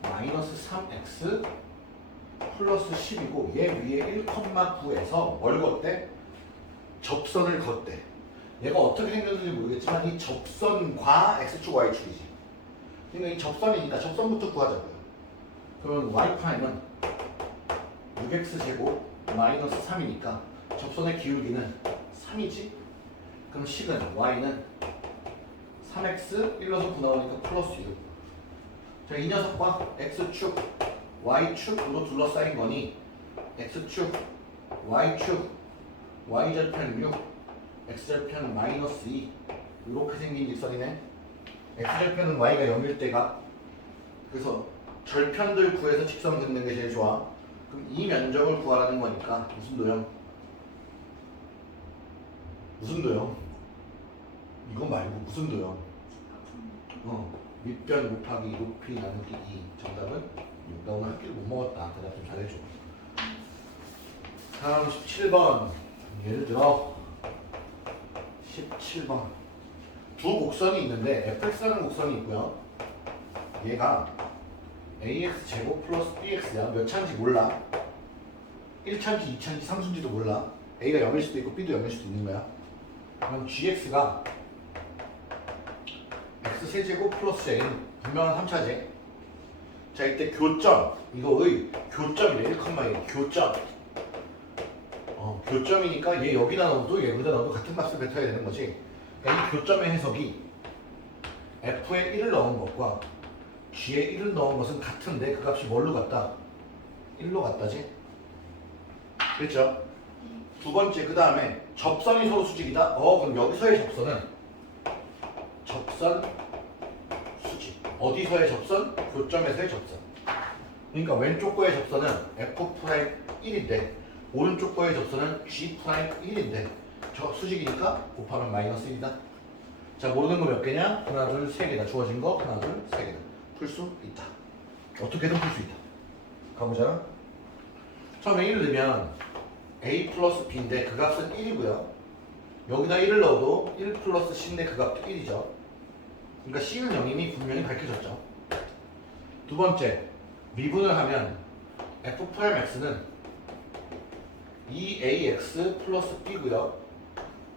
마이너스 3x 플러스 10이고 얘 위에 1,9에서 뭘 걷대? 접선을 걷대. 얘가 어떻게 생겼는지 모르겠지만 이 접선과 x축 y축이지. 그러니까 이 접선이니까 접선부터 구하자고요. 그러면 y'은 6x제곱 마이너스 3이니까 접선의 기울기는 3이지? 그럼 식은 y는 3x 1넣어서 9 나오니까 플러스 6. 자, 이 녀석과 x축, y축으로 둘러싸인 거니 x축, y축, y절편 6, x절편 마이너스 2 이렇게 생긴 직선이네. x절편은 y가 0일 때가 그래서 절편들 구해서 직선 긋는 게 제일 좋아. 그럼 이 면적을 구하라는 거니까 무슨 도형? 무슨 도형? 이거 말고 무슨 도형? 밑변 곱하기 높이 나누기 2. 정답은 6. 나 오늘 학교를 못 먹었다. 대답 좀 잘해줘. 다음 17번. 예를 들어 17번. 두 곡선이 있는데 fx라는 곡선이 있고요. 얘가 ax 제곱 플러스 bx야. 몇 차인지 몰라. 1차인지 2차인지 3차인지도 몰라. a가 0일 수도 있고 b도 0일 수도 있는 거야. 그럼 gx가 x 세제곱 플러스 j는 분명한 3차제. 자, 이때 교점, 이거의 교점이래. 1,1 교점. 교점이니까 얘 여기다 넣어도 얘 여기다 넣어도 같은 값을 뱉어야 되는 거지. 그러니까 이 교점의 해석이 f에 1을 넣은 것과 g에 1을 넣은 것은 같은데 그 값이 뭘로 같다? 1로 같다지? 그렇죠? 두 번째, 그 다음에 접선이 서로 수직이다? 그럼 여기서의 접선은 접선 수직. 어디서의 접선? 교점에서의 접선. 그러니까 왼쪽 거의 접선은 F'1인데 오른쪽 거의 접선은 G'1인데 저 수직이니까 곱하면 마이너스 1이다. 자, 모르는 거 몇 개냐? 하나, 둘, 세 개다. 주어진 거 하나, 둘, 세 개다. 풀 수 있다. 어떻게든 풀 수 있다. 가보자. 처음에 1을 넣으면 A 플러스 B인데 그 값은 1이고요. 여기다 1을 넣어도 1 플러스 C인데 그 값도 1이죠. 그러니까 C는 0이니 분명히 밝혀졌죠. 두 번째, 미분을 하면 F'X는 2AX 플러스 B고요.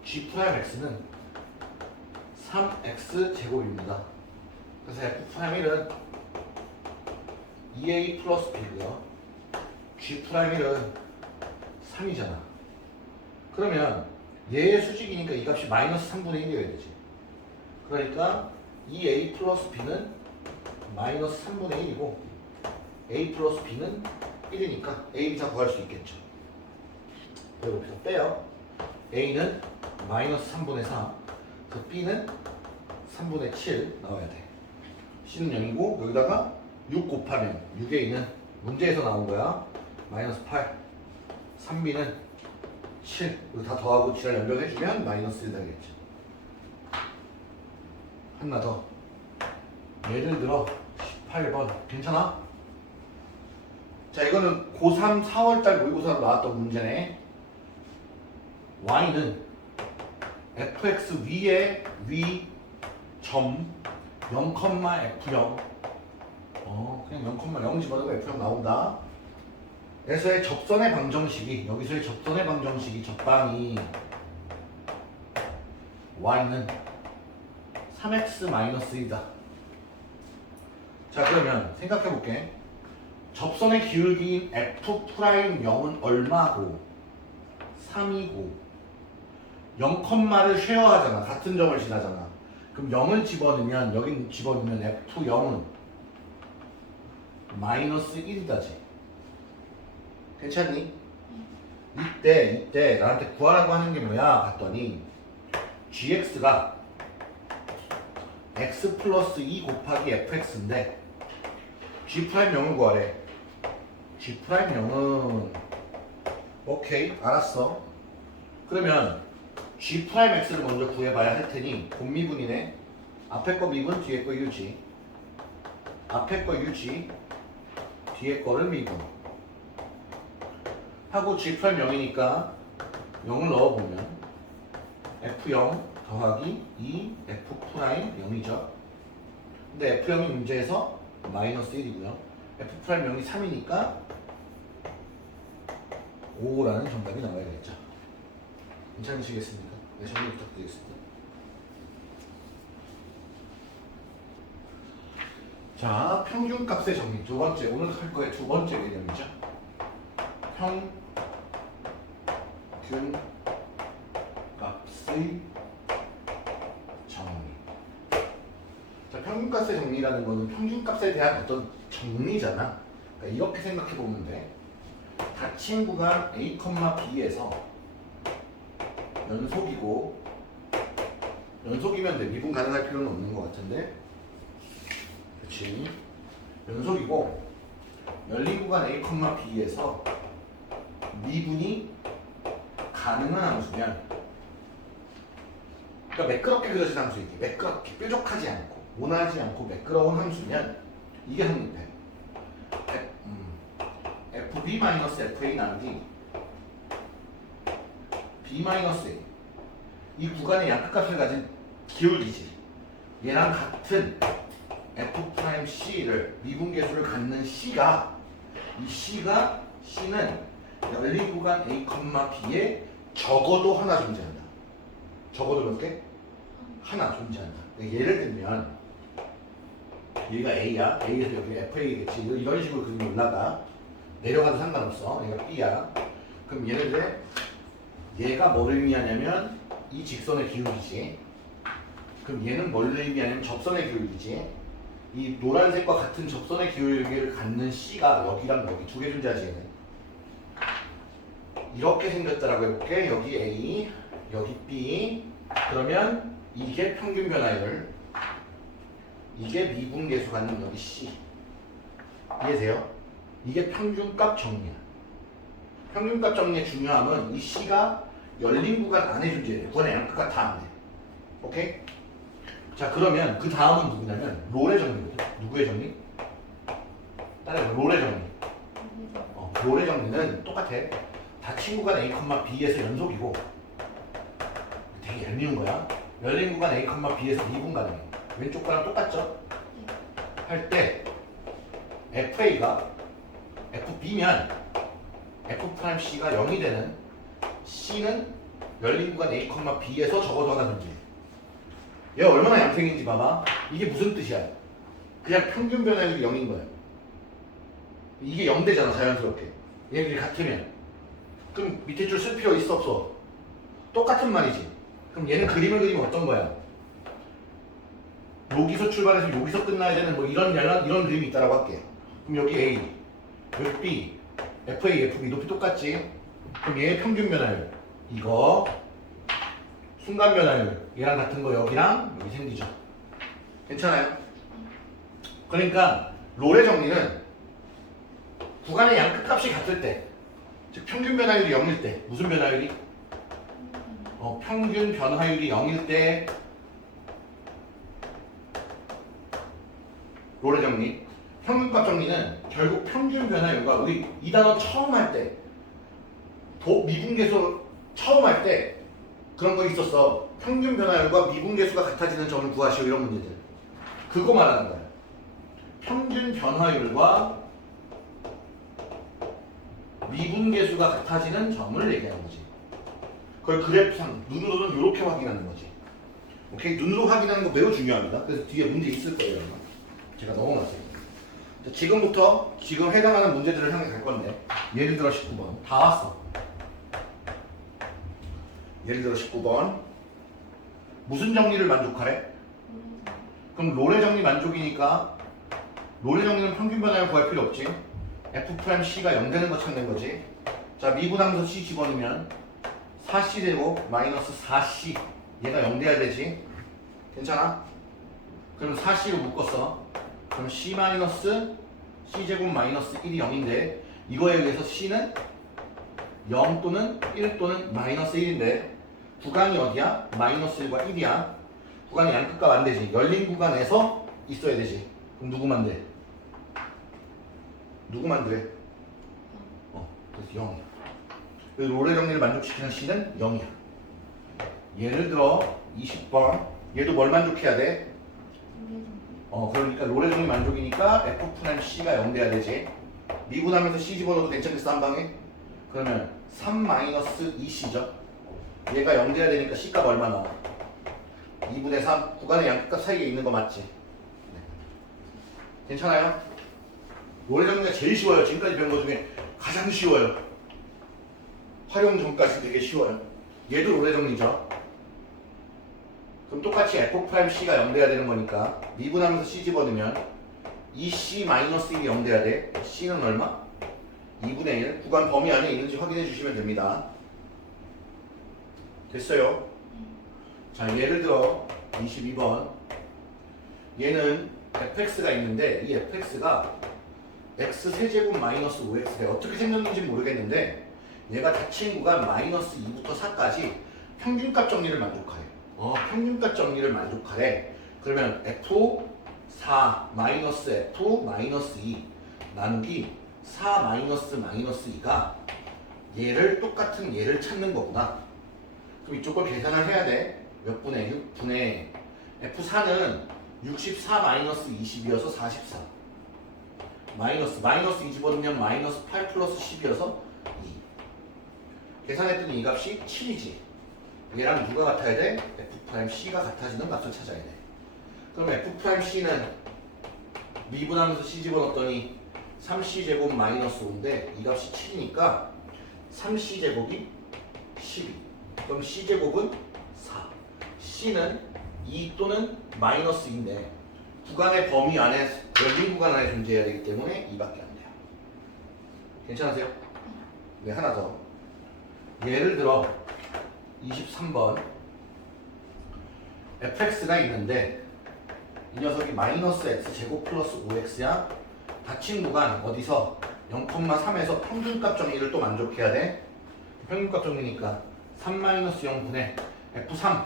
G'X는 3X 제곱입니다. 그래서 F'1은 2A 플러스 B고요. G'1은 3이잖아. 그러면 얘의 수직이니까 이 값이 마이너스 3분의 1이어야 되지. 그러니까 2A 플러스 B는 마이너스 3분의 1이고 A 플러스 B는 1이니까 A, B 다 구할 수 있겠죠. 그리고 여기서 빼요. A는 마이너스 3분의 4, 그래서 B는 3분의 7 나와야 돼. C는 0이고 여기다가 6 곱하면 6에 있는 문제에서 나온 거야. 마이너스 8, 3B는 7, 이거 다 더하고 지랄 연결해주면 마이너스 1 되겠죠. 하나 더. 예를 들어 18번 괜찮아? 자, 이거는 고3 4월달 모의고사로 나왔던 문제네. y는 fx 위에 위 점 0,f0 그냥 0,0 집어넣으면 f0 나온다. 에서의 접선의 방정식이 여기서의 접선의 방정식이 적방이 y는 3x-1이다. 자, 그러면 생각해볼게. 접선의 기울기인 F'0은 얼마고 3이고 0를 쉐어하잖아. 같은 점을 지나잖아. 그럼 0을 집어넣으면 여긴 집어넣으면 F'0은 마이너스 1이다지. 괜찮니? 이때 나한테 구하라고 하는 게 뭐야? 봤더니 gx가 x 플러스 2 곱하기 fx인데 g'0을 구하래. g'0은 오케이, 알았어. 그러면 g'x를 먼저 구해봐야 할 테니 곱미분이네. 앞에 거 미분, 뒤에 거 유지. 앞에 거 유지, 뒤에 거를 미분 하고 g'0이니까 0을 넣어보면 f0 더하기 2 f'0이죠. 근데 f0이 문제에서 마이너스 1이고요. f'0이 3이니까 5라는 정답이 나와야겠죠. 괜찮으시겠습니까? 네, 정리 부탁드리겠습니다. 자, 평균값의 정리. 두 번째, 오늘 할 거의 두 번째 개념이죠. 평균값의 정리. 자, 평균값의 정리라는 거는 평균값에 대한 어떤 정리잖아. 그러니까 이렇게 생각해 보면 돼. 닫힌 구간 A, B에서 연속이면 돼. 미분 가능할 필요는 없는 것 같은데. 그렇지. 연속이고 열린 구간 A, B에서 미분이 가능한 함수면, 그러니까 매끄럽게 그려진 함수이기, 매끄럽게 뾰족하지 않고 모나지 않고 매끄러운 함수면 이게 성립해. FB-FA 나누기 B-A, 이 구간의 양끝값을 가진 기울기지. 얘랑 같은 F'C를 미분계수를 갖는 C가, 이 C는 열린 구간 A, B에 적어도 하나 존재한다. 적어도 몇 개? 하나 존재한다. 예를 들면 얘가 A야. A에서 여기 FA겠지. 이런 식으로 그림이 올라가. 내려가도 상관없어. 얘가 B야. 그럼 얘를 들어 얘가 뭘 의미하냐면 이 직선의 기울기지. 그럼 얘는 뭘 의미하냐면 접선의 기울기지. 이 노란색과 같은 접선의 기울기를 갖는 C가 여기랑 여기 두 개 존재하지. 얘는 이렇게 생겼다라고 해볼게. 여기 A, 여기 B. 그러면 이게 평균 변화율. 이게 미분계수 갖는 여기 C. 이해돼요? 이게 평균값 정리야. 평균값 정리의 중요함은 이 C가 열린 구간 안에 존재해요. 구간의 양끝과 다 안에. 오케이? 자, 그러면 그 다음은 누구냐면 롤의 정리거든. 누구의 정리? 따라해봐. 롤의 정리. 롤의 정리는 똑같아. 닫힌 구간 A, B에서 연속이고 되게 얄미운 거야. 열린 구간 A, B에서 미분 가능해. 왼쪽 거랑 똑같죠? 할 때 FA가 FB면 F'C가 0이 되는 C는 열린 구간 A, B에서 적어도 하나 존재해. 얘가 얼마나 얌생인지 봐봐. 이게 무슨 뜻이야? 그냥 평균 변화율이 0인 거야. 이게 0 되잖아, 자연스럽게. 얘들이 같으면. 그럼 밑에 줄 쓸 필요 있어, 없어? 똑같은 말이지. 그럼 얘는 그림을 그리면 어떤 거야? 여기서 출발해서 여기서 끝나야 되는 뭐 이런 그림이 있다라고 할게. 그럼 여기 A, 여기 B, FA, FB 높이 똑같지? 그럼 얘의 평균 변화율 이거 순간 변화율 얘랑 같은 거 여기랑 여기 생기죠. 괜찮아요? 그러니까 롤의 정리는 구간의 양끝 값이 같을 때, 즉 평균 변화율이 0일 때 무슨 변화율이? 평균 변화율이 0일 때 롤의 정리. 평균값 정리는 결국 평균 변화율과 우리 이 단어 처음 할 때 미분계수 처음 할 때 그런 거 있었어. 평균 변화율과 미분계수가 같아지는 점을 구하시오 이런 문제들. 그거 말하는 거야. 평균 변화율과 미분계수가 같아지는 점을 얘기하는 거지. 그걸 그래프상 눈으로는 이렇게 확인하는 거지. 오케이? 눈으로 확인하는 거 매우 중요합니다. 그래서 뒤에 문제 있을 거예요. 아마. 제가 넘어갔어요. 자, 지금부터 지금 해당하는 문제들을 향해 갈 건데 예를 들어 19번 다 왔어. 예를 들어 19번 무슨 정리를 만족하래? 그럼 롤의 정리 만족이니까 롤의 정리는 평균 변화를 구할 필요 없지. F'C가 0 되는 거 찾는 거지. 자, 미분함수 C 집어넣으면 4C 되고 마이너스 4C 얘가 0 돼야 되지. 괜찮아? 그럼 4C로 묶었어. 그럼 C 마이너스 C제곱 마이너스 1이 0인데 이거에 의해서 C는 0 또는 1 또는 마이너스 1인데 구간이 어디야? 마이너스 1과 1이야. 구간이 양끝값 안 되지. 열린 구간에서 있어야 되지. 그럼 누구만 돼? 누구만 돼? 그래서 0이야. 그래서 롤의 정리를 만족시키는 C는 0이야. 예를 들어 20번 얘도 뭘 만족해야 돼? 그러니까 롤의 정리 만족이니까 F'C가 0 돼야 되지. 미분하면서 C 집어넣어도 괜찮겠어 한 방에? 그러면 3-2C죠. 얘가 0 돼야 되니까 C값 얼마 나와? 2분의 3 구간의 양끝값 사이에 있는 거 맞지? 네. 괜찮아요? 롤의 정리가 제일 쉬워요. 지금까지 배운 거 중에 가장 쉬워요. 활용 전까지 되게 쉬워요. 얘도 롤의 정리죠. 그럼 똑같이 F'C가 0 돼야 되는 거니까 미분하면서 C 집어넣으면 2C-1이 0 돼야 돼. C는 얼마? 2분의 1. 구간 범위 안에 있는지 확인해 주시면 됩니다. 됐어요? 자, 예를 들어 22번 얘는 fx가 있는데 이 fx가 x세제곱 마이너스 5x가 어떻게 생겼는지 모르겠는데 얘가 닫힌 구간 마이너스 2부터 4까지 평균값 정리를 만족하래. 평균값 정리를 만족하래. 그러면 f4 마이너스 f 마이너스 2 나누기 4 마이너스 마이너스 2가 얘를 똑같은 얘를 찾는 거구나. 그럼 이쪽 걸 계산을 해야 돼. 몇 분의 6분의 f4는 64 마이너스 20이어서 44 마이너스 2 집어넣으면 마이너스 8 플러스 10이어서 2 계산했더니 이 값이 7이지. 얘랑 누가 같아야 돼? F'C가 같아지는 값을 찾아야 돼. 그럼 F'C는 미분하면서 C 집어넣었더니 3C제곱 마이너스 5인데 이 값이 7이니까 3C제곱이 12. 그럼 C제곱은 4. C는 2 또는 마이너스 2인데 구간의 범위 안에 열린 구간 안에 존재해야 되기 때문에 2밖에 안 돼요. 괜찮으세요? 네, 하나 더. 예를 들어 23번 fx가 있는데 이 녀석이 마이너스 x제곱 플러스 5x야. 닫힌 구간 어디서 0,3에서 평균값 정리를 또 만족해야 돼. 평균값 정리니까 3 마이너스 0분의 f3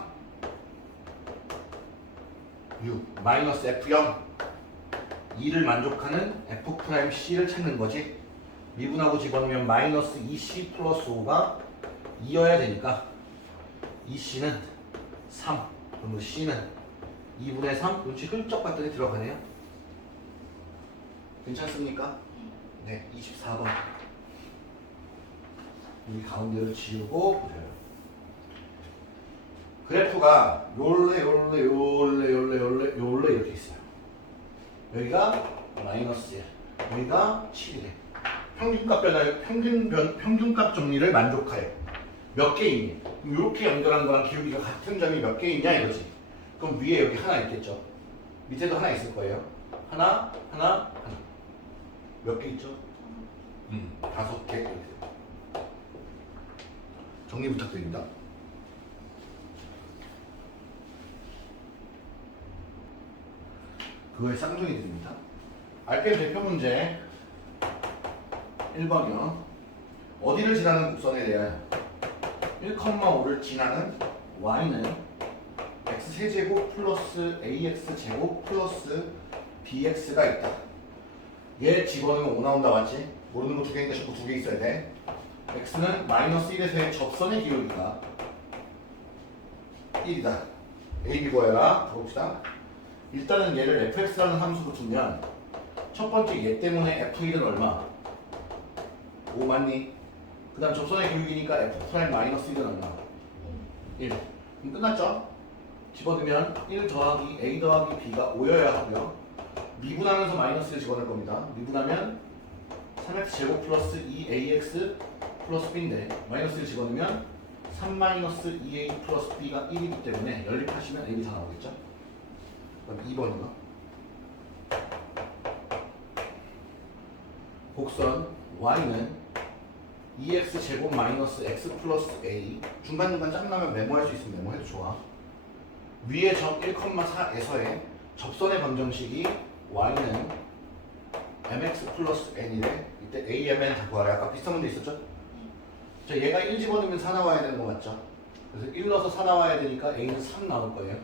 6 마이너스 f0 2를 만족하는 f'C를 찾는 거지. 미분하고 집어넣으면 마이너스 2c 플러스 5가 2여야 되니까 2c는 3 그리고 c는 2분의 3 그렇지. 훌쩍 봤더니 들어가네요. 괜찮습니까? 네, 24번 이 가운데를 지우고 보세요. 그래프가 요래 이렇게 있어요. 여기가 마이너스 1, 여기가 7이래. 평균값 변화, 평균값 정리를 만족하여. 몇 개 있니? 이렇게 연결한 거랑 기울기가 같은 점이 몇 개 있냐 이거지. 그럼 위에 여기 하나 있겠죠. 밑에도 하나 있을 거예요. 하나. 몇 개 있죠? 5개. 정리 부탁드립니다. 그거의 쌍둥이 드립니다. 알게임 대표 문제 1번이요. 어디를 지나는 곡선에 대하여 1,5를 지나는 y는 x세제곱 플러스 ax제곱 플러스 bx가 있다. 얘 집어넣으면 5 나온다 맞지? 모르는 거 2개인데 자꾸 2개 있어야 돼. x는 마이너스 1에서의 접선의 기울기가 1이다. a, b 구해라. 가봅시다. 일단은 얘를 fx라는 함수로 두면 첫 번째 얘 때문에 f1은 얼마? 5 맞니? 그 다음 접선의 기울기니까 f' 마이너스 1은 얼마? 1. 그럼 끝났죠? 집어넣으면 1 더하기 a 더하기 b가 5여야 하고요. 미분하면서 마이너스를 집어넣을 겁니다. 미분하면 3x제곱 플러스 2ax 플러스 b인데 마이너스를 집어넣으면 3 마이너스 2a 플러스 b가 1이기 때문에 연립하시면 a, b 다 나오겠죠? 그럼 2번이요. 곡선 y는 2x제곱 마이너스 x 플러스 a 중간중간 짬나면 메모할 수 있으면 메모해도 좋아. 위에 점 1,4에서의 접선의 방정식이 y는 mx 플러스 n이래. 이때 a, mn 다 구하래. 아까 비슷한 문제 있었죠? 자, 얘가 1 집어넣으면 4 나와야 되는 거 맞죠? 그래서 1 넣어서 4 나와야 되니까 a는 3 나올 거예요.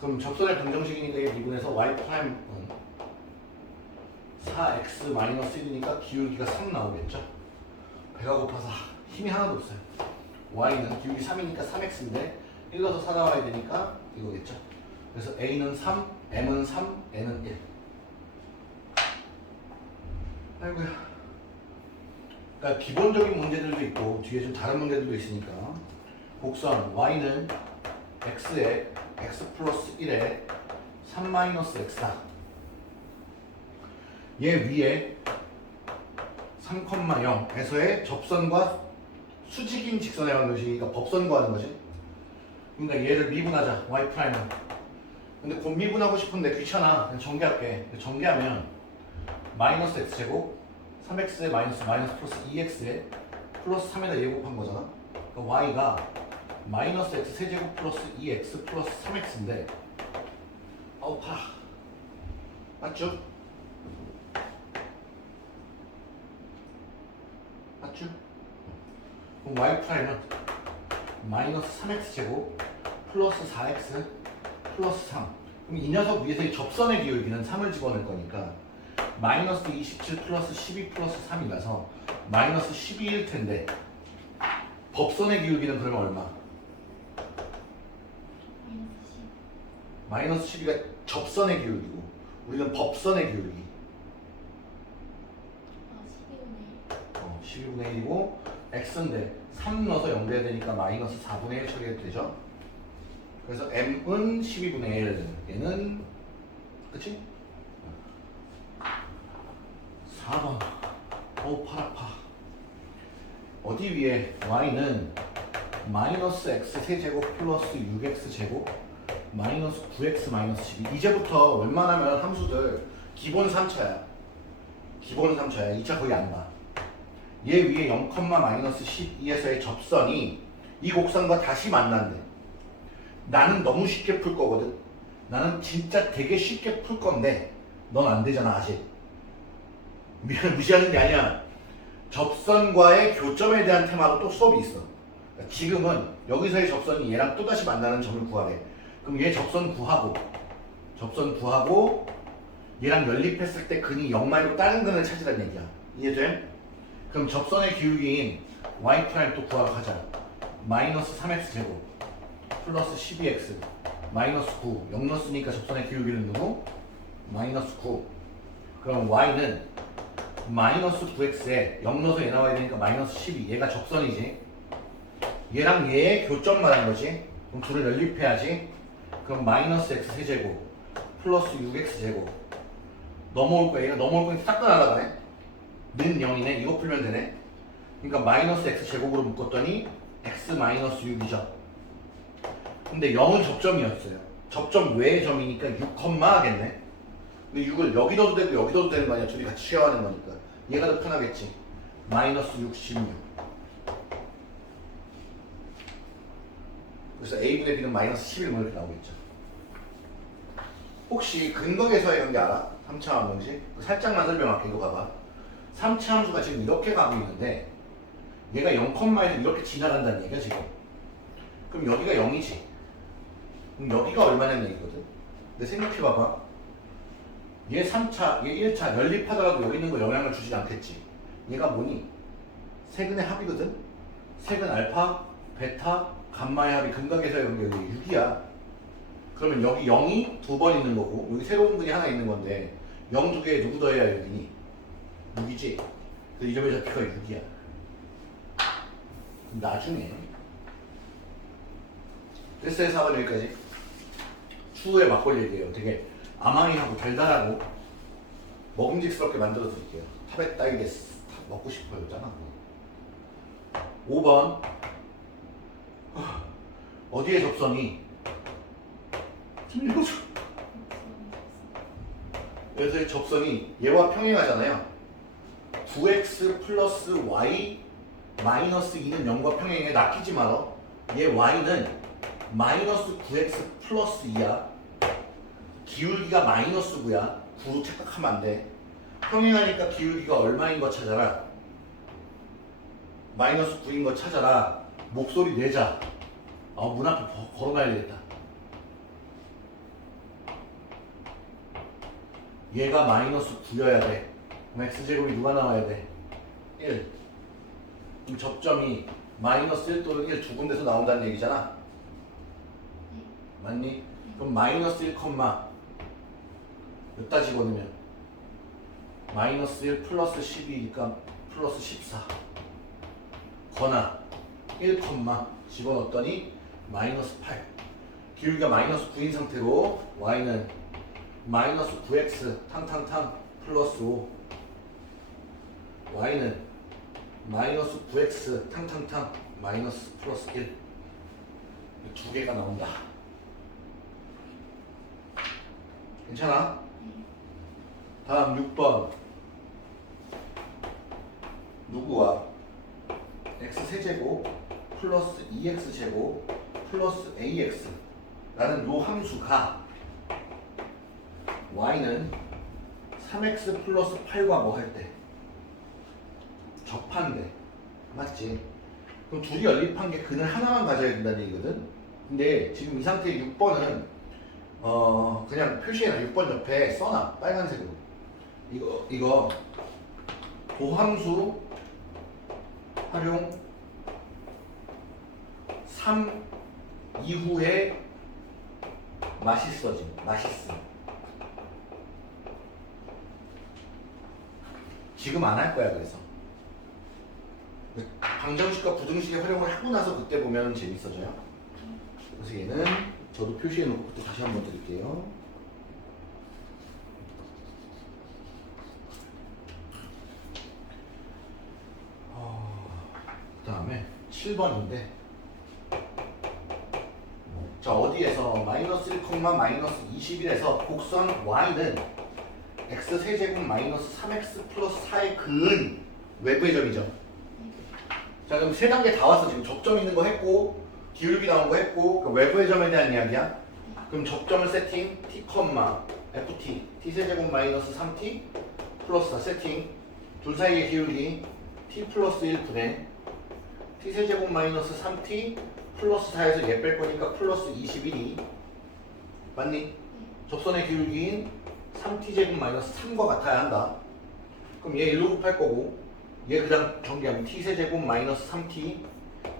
그럼 접선의 방정식이니까 얘 미분해서 y 프라임 4x-1이니까 기울기가 3 나오겠죠? 배가 고파서 힘이 하나도 없어요. y는 기울기 3이니까 3x인데 1 넣어서 4 나와야 되니까 이거겠죠? 그래서 a는 3, m은 3, n은 1. 아이고야. 그러니까 기본적인 문제들도 있고 뒤에 좀 다른 문제들도 있으니까 곡선 y는 x에 x 플러스 1에 3 마이너스 x다. 얘 위에 3,0에서의 접선과 수직인 직선의 방정식이니까 법선 구하는 거지. 그러니까 얘를 미분하자. y 프라임은. 근데 곧 미분하고 싶은데 귀찮아. 그냥 전개할게. 전개하면 마이너스 x제곱 3x에 마이너스 플러스 2x에 플러스 3에다 예곱한 거잖아. 그러니까 y가 마이너스 x 세제곱 플러스 2x 플러스 3x인데 아우 팔아. 맞죠? 맞죠? 그럼 y 프라임은 마이너스 3x제곱 플러스 4x 플러스 3. 그럼 이 녀석 위에서 이 접선의 기울기는 3을 집어넣을 거니까 마이너스 27 플러스 12 플러스 3이라서 마이너스 12일 텐데 법선의 기울기는 그러면 얼마? 마이너스 12가 접선의 기울기고 우리는 법선의 기울기 12분의 1이고 x인데 3 넣어서 연결해야 되니까 마이너스 4분의 1 처리해도 되죠? 그래서 m은 12분의 1 얘는 그치? 4번 어우 팔 아파. 어디 위에 y는 마이너스 x 세제곱 플러스 6x 제곱 마이너스 9x 마이너스 12. 이제부터 웬만하면 함수들 기본 3차야. 기본 3차야. 2차 거의 안 봐. 얘 위에 0, 마이너스 12에서의 접선이 이 곡선과 다시 만난대. 나는 너무 쉽게 풀 거거든. 나는 진짜 되게 쉽게 풀 건데 넌 안 되잖아 아직. 무시하는 게 아니야. 접선과의 교점에 대한 테마로 또 수업이 있어. 그러니까 지금은 여기서의 접선이 얘랑 또다시 만나는 점을 구하래. 그럼 얘 접선 구하고 얘랑 연립했을 때 근이 0 말고 다른 근을 찾으란 얘기야. 이해돼? 그럼 접선의 기울기인 y' 또 구하러 하자. 마이너스 3x 제곱 플러스 12x 마이너스 9 0 넣었으니까 접선의 기울기는 누구? 마이너스 9. 그럼 y는 마이너스 9x에 0 넣어서 얘 나와야 되니까 마이너스 12. 얘가 접선이지. 얘랑 얘의 교점 말하는 거지. 그럼 둘을 연립해야지. 그럼 마이너스 x 세제곱 플러스 6x 제곱 넘어올 거야. 얘가 넘어올 거니까 싹 다 날아가네. 는 0이네. 이거 풀면 되네. 그러니까 마이너스 x 제곱으로 묶었더니 x 마이너스 6이죠. 근데 0은 접점이었어요. 접점 외의 점이니까 6, 하겠네. 근데 6을 여기 넣어도 되고 여기 넣어도 되는 거 아니야. 둘이 같이 취하는 거니까. 얘가 더 편하겠지. 마이너스 6, 16. 그래서 a분의 b는 마이너스 11 뭐 이렇게 나오겠죠. 혹시 근거계수와 이런 게 알아? 3차 함수지? 살짝만 설명할게. 이거 봐봐. 3차 함수가 지금 이렇게 가고 있는데 얘가 0,에서 이렇게 지나간다는 얘기야 지금. 그럼 여기가 0이지. 그럼 여기가 얼마냐는 얘기거든. 근데 생각해봐봐. 얘 3차, 얘 1차 연립하더라도 여기 있는 거 영향을 주지 않겠지. 얘가 뭐니? 세근의 합이거든. 세근 알파, 베타, 감마의 합이 근각에서의 연결이 6이야. 그러면 여기 0이 2번 있는 거고 여기 새로운 근이 하나 있는 건데 0 두 개에 누구 더해야 6이니? 6이지. 그래서 이 점의 좌표가 6이야. 나중에 됐어요. 4번 여기까지. 추후에 막걸리 얘기해요. 되게 아마이하고 달달하고 먹음직스럽게 만들어 드릴게요. 타베타이데스 먹고 싶어요. 잖아. 5번 어디에 접선이? 좀 읽어줘. 여기서의 접선이 얘와 평행하잖아요. 9x 플러스 y 마이너스 2는 0과 평행해. 낚이지 말어. 얘 y는 마이너스 9x 플러스 2야. 기울기가 마이너스 9야. 9로 착각하면 안 돼. 평행하니까 기울기가 얼마인 거 찾아라. 마이너스 9인 거 찾아라. 목소리 내자. 문 앞에 걸어가야 되겠다. 얘가 마이너스 9여야 돼. 그럼 x제곱이 누가 나와야 돼? 1. 그럼 접점이 마이너스 1 또는 1 두 군데서 나온다는 얘기잖아. 맞니? 그럼 마이너스 1, 몇 다 집어넣으면 마이너스 1 플러스 12니까 플러스 14 거나 1, 집어넣었더니 마이너스 8. 기울기가 마이너스 9인 상태로 y는 마이너스 9x 탕탕탕 플러스 5 y는 마이너스 9x 탕탕탕 마이너스 플러스 1 두 개가 나온다. 괜찮아? 다음 6번 누구와 x 세제곱 플러스 2x 제곱 플러스 ax 라는 요 함수가 y는 3x 플러스 8과 뭐 할 때? 접한대. 맞지? 그럼 둘이 연립한 게 근을 하나만 가져야 된다는 얘기거든? 근데 지금 이 상태의 6번은 그냥 표시해놔. 6번 옆에 써놔. 빨간색으로. 이거 도함수 활용 3 이후에 맛있어짐. 맛있음. 지금 안 할 거야. 그래서 방정식과 부등식의 활용을 하고 나서 그때 보면 재밌어져요. 그래서 얘는 저도 표시해 놓고 또 다시 한번 드릴게요. 그 다음에 7번인데 자 어디에서 마이너스 1, 마이너스 21에서 곡선 y는 x 세제곱 마이너스 3x 플러스 4의 근 외부의 점이죠. 자 그럼 세 단계 다 왔어. 지금 접점 있는 거 했고 기울기 나온 거 했고 그 외부의 점에 대한 이야기야. 그럼 접점을 세팅 t, ft t세제곱 마이너스 3t 플러스 4 세팅 둘 사이의 기울기 t 플러스 1분의 t세제곱 마이너스 3t 플러스 4에서 얘 뺄 거니까 플러스 21이 맞니? 접선의 기울기인 3t제곱 마이너스 3과 같아야 한다. 그럼 얘 1로 곱할 거고 얘 그냥 정리하면 t세제곱 마이너스 3t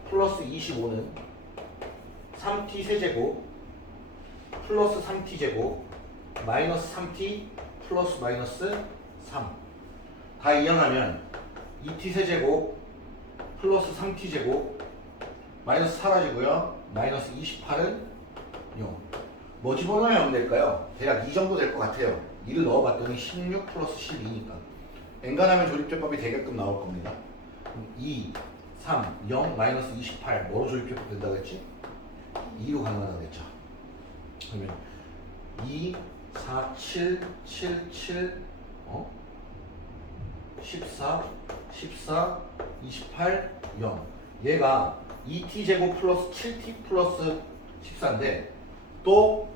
플러스 25는 3t 세제곱 플러스 3t제곱 마이너스 3t 플러스 마이너스 3 다 이항하면 2t 세제곱 플러스 3t제곱 마이너스 사라지고요. 마이너스 28은 0. 뭐 집어넣으면 0 될까요? 대략 이 정도 될 것 같아요. 2를 넣어봤더니 16 플러스 12니까 엔간하면 조립제법이 되게끔 나올 겁니다. 2, 3, 0, 마이너스 28 뭐로 조립제법 된다고 했지? 2로 가능하다고 했죠. 그러면 2, 4, 7, 7, 7, 14, 14, 28, 0 얘가 2t제곱 플러스 7t 플러스 14인데 또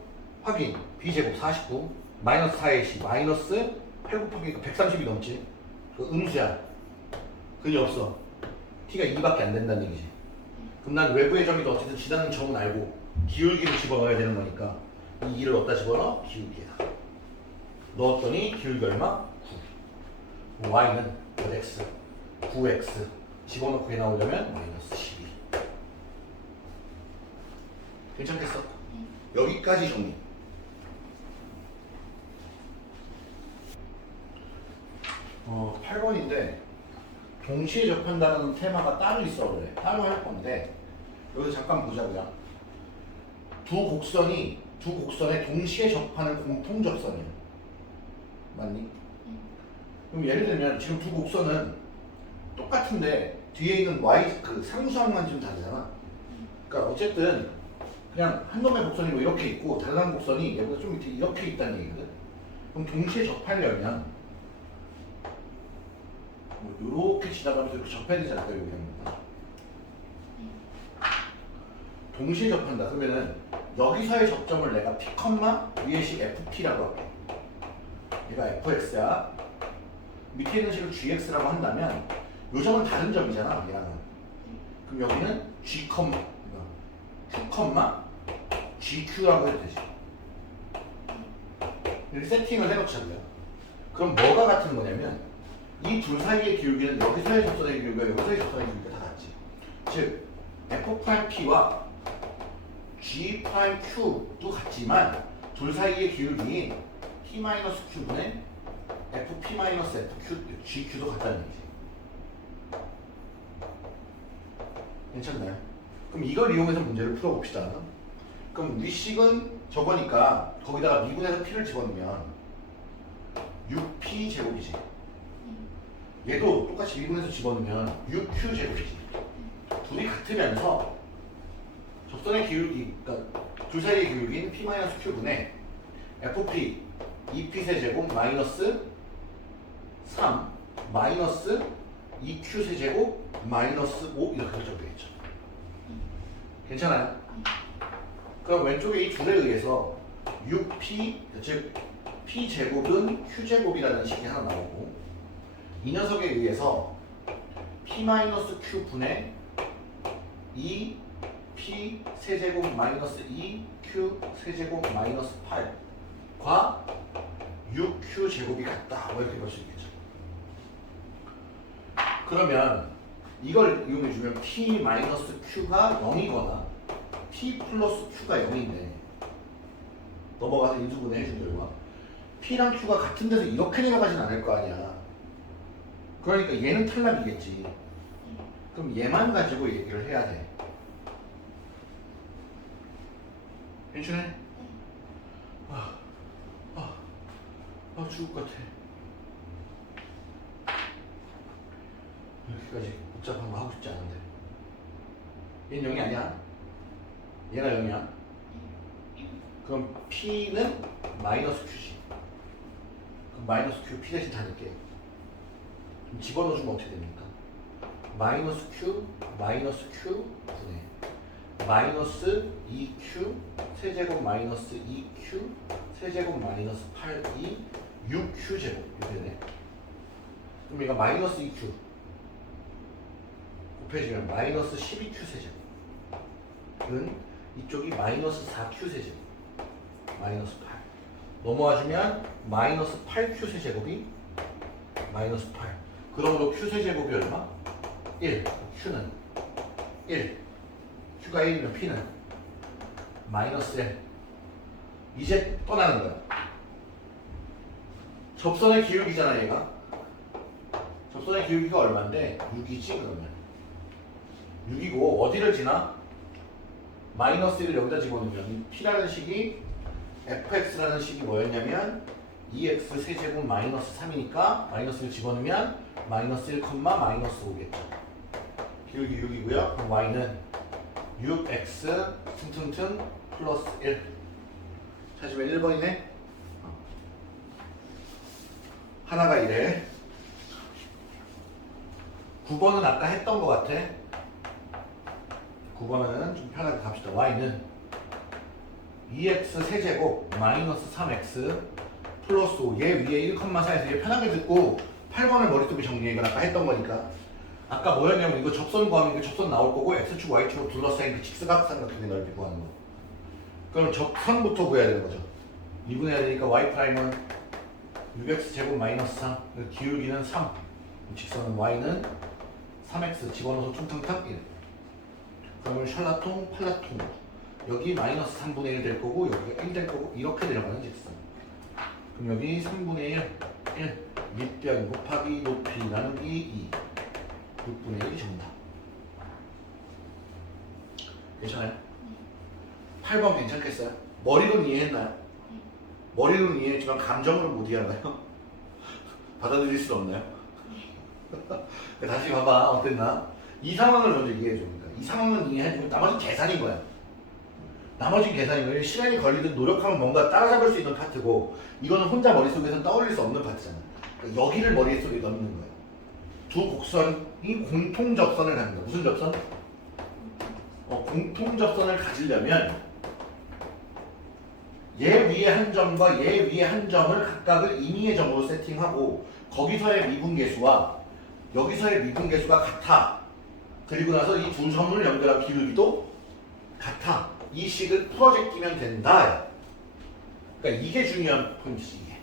확인 b제곱 49 마이너스 4ac 마이너스 8 곱하기 130이 넘지 그 음수야 근이 없어 t가 2밖에 안 된다는 얘기지 그럼 난 외부의 점이 어쨌든 지나는 점은 알고 기울기를 집어넣어야 되는 거니까 이 2를 어디다 집어넣어? 기울기에다 넣었더니 기울기 얼마? 9 y는 몇 x? 9x 집어넣고 얘 나오려면 마이너스 12 괜찮겠어? 여기까지 정리. 8번인데 동시에 접한다는 테마가 따로 있어 그래. 따로 할 건데 여기서 잠깐 보자고요. 두 곡선에 동시에 접하는 공통 접선이야. 맞니? 그럼 예를 들면 지금 두 곡선은 똑같은데 뒤에 있는 y 그 상수항만 좀 다르잖아. 그러니까 어쨌든 그냥 한 놈의 곡선이 이렇게 있고 다른 곡선이 얘보다 좀 밑에 이렇게 있다는 얘기거든. 그럼 동시에 접하려면 이렇게 지나가면서 이렇게 접해야 되지 않을까 여기 하면. 동시에 접한다. 그러면은 여기서의 접점을 내가 P, 위에 식 FP라고 할게. 얘가 FX야. 밑에 있는 식을 GX라고 한다면 요 점은 다른 점이잖아. 얘랑은. 그럼 여기는 G, Q, GQ라고 해도 되지. 이렇게 세팅을 해놓자고요. 그럼 뭐가 같은 거냐면 이 둘 사이의 기울기는 여기서의 접선의 기울기가 여기서의 접선의 기울기가 다 같지. 즉 F'P와 G'Q도 같지만 둘 사이의 기울기인 P-Q분의 FP-FQ, GQ도 같다는 얘기지. 괜찮나요? 그럼 이걸 이용해서 문제를 풀어봅시다. 그럼 위식은 저거니까 거기다가 미분해서 P를 집어넣으면 6P 제곱이지. 얘도 똑같이 미분해서 집어넣으면 6Q 제곱이지. 둘이 같으면서 접선의 기울기, 그러니까 둘 사이의 기울기인 P-Q분의 FP 2P 세제곱 마이너스 3 마이너스 2Q 세제곱 마이너스 5 이렇게 결정되겠죠. 괜찮아요? 그럼 왼쪽에 이 둘에 의해서 6P, 즉 P제곱은 Q제곱이라는 식이 하나 나오고 이 녀석에 의해서 P-Q분의 2P 세제곱 마이너스 2Q 세제곱 마이너스 8과 6Q 제곱이 같다. 뭐 이렇게 볼 수 있겠죠. 그러면 이걸 이용해주면 P-Q가 0이거나 P 플러스 Q가 0인데 넘어가서 인수분해 해준 결과 P랑 Q가 같은 데서 이렇게 내려가진 않을 거 아니야. 그러니까 얘는 탈락이겠지. 그럼 얘만 가지고 얘기를 해야 돼. 괜찮네? 죽을 것 같아. 이렇게까지 복잡한 거 하고 싶지 않은데. 얘는 0이 아니야. 얘가 0이야. 그럼 P는 마이너스 Q지. 그럼 마이너스 Q P 대신 다 넣을게. 그럼 집어넣어주면 어떻게 됩니까? 마이너스 Q 분의 마이너스 2q 세제곱 마이너스 2q 세제곱 마이너스 8이 6q 제곱 이렇게 되네. 그럼 얘가 마이너스 2q 곱해지면 마이너스 12q 세제곱은 이쪽이 마이너스 4q 세제곱 마이너스 8 넘어와주면 마이너스 8q 세제곱이 마이너스 8 그러므로 q 세제곱이 얼마? 1 q는 1 q가 1이면 p는 마이너스 1 이제 떠나는 거야. 접선의 기울기잖아 얘가. 접선의 기울기가 얼마인데 6이지 그러면 6이고 어디를 지나? 마이너스 1을 여기다 집어넣으면 p라는 식이 fx라는 식이 뭐였냐면 2x 세제곱 마이너스 3이니까 마이너스 1 집어넣으면 마이너스 1, 마이너스 5겠죠. 기울기 6이고요. 그럼 y는 6x 퉁퉁퉁 플러스 1 찾으면 1번이네. 하나가 이래. 9번은 아까 했던 것 같아. 9번은 좀 편하게 갑시다. y는 2x 세제곱 마이너스 3x 플러스 5. 얘 위에 1,4에서 얘 편하게 듣고 8번을 머릿속에 정리해. 이건 아까 했던 거니까. 아까 뭐였냐면 이거 접선 구하는 게 접선 나올 거고 x축 y축으로 둘러싸인 그 직사각삼각형의 넓이 구하는 거. 그럼 접선부터 구해야 되는 거죠. 미분해야 되니까 y''은 6x 제곱 마이너스 3 기울기는 3 직선은 y는 3x 집어넣어서 퉁퉁탕 1 그러면 샬라통 팔라통 여기 마이너스 3분의 1 될 거고 여기가 1 될 거고 이렇게 내려가는 직선. 그럼 여기 3분의 1 밑변 곱하기 높이 나누기 2 6분의 1이 정답. 괜찮아요? 8번 괜찮겠어요? 머리로는 이해했나요? 머리로는 이해했지만 감정으로 못 이해하나요? 받아들일 수 없나요? 다시 봐봐 어땠나? 이 상황을 먼저 이해해줍니다. 이 상황은 이해해주면 나머지는 계산인 거야. 나머지는 계산인 거예요. 시간이 걸리든 노력하면 뭔가 따라잡을 수 있는 파트고 이거는 혼자 머릿속에서는 떠올릴 수 없는 파트잖아. 그러니까 여기를 머릿속에 넣는 거예요. 두 곡선이 공통 접선을 갖는다. 무슨 접선? 공통 접선을 가지려면 얘 위에 한 점과 얘 위에 한 점을 각각을 임의의 점으로 세팅하고 거기서의 미분계수와 여기서의 미분계수가 같아. 그리고 나서 이 두 점을 연결한 기울기도 같아. 이 식을 풀어제끼면 된다. 그러니까 이게 중요한 포인트지. 이게.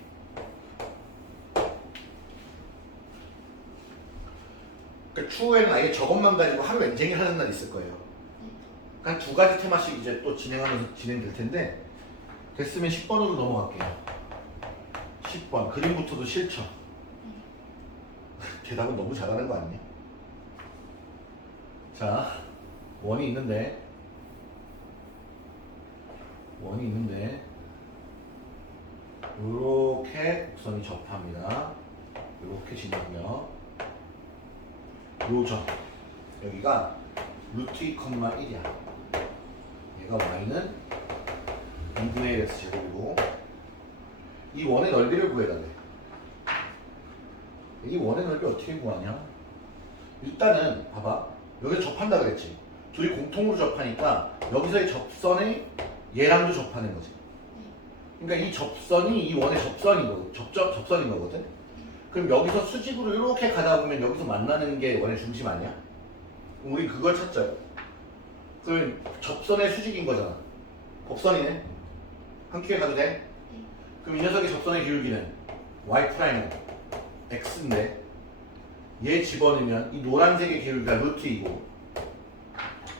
그러니까 추후에는 아예 저것만 가지고 하루 엔쟁이 하는 날 있을 거예요. 한 두 가지 테마씩 이제 또 진행하면서 진행될 텐데 됐으면 10번으로 넘어갈게요. 10번 그림부터도 실천. 대답은 너무 잘하는 거 아니냐? 자, 원이 있는데 이렇게 곡선이 접합니다. 이렇게 지나고요. 요점 여기가 루트 2,1이야. 얘가 y는 2분의 1 x 제곱이고 이 원의 넓이를 구해달래. 이 원의 넓이 어떻게 구하냐? 일단은 봐봐. 여기서 접한다 그랬지. 둘이 공통으로 접하니까 여기서의 접선이 얘랑도 접하는 거지. 그러니까 이 접선이 이 원의 접선인 거거든. 그럼 여기서 수직으로 이렇게 가다 보면 여기서 만나는 게 원의 중심 아니야? 그럼 우리 그걸 찾자요. 그럼 접선의 수직인 거잖아. 곡선이네. 한 큐에 가도 돼? 그럼 이 녀석의 접선의 기울기는 y''은 x인데 얘 집어넣으면 이 노란색의 기울기가 루트 2고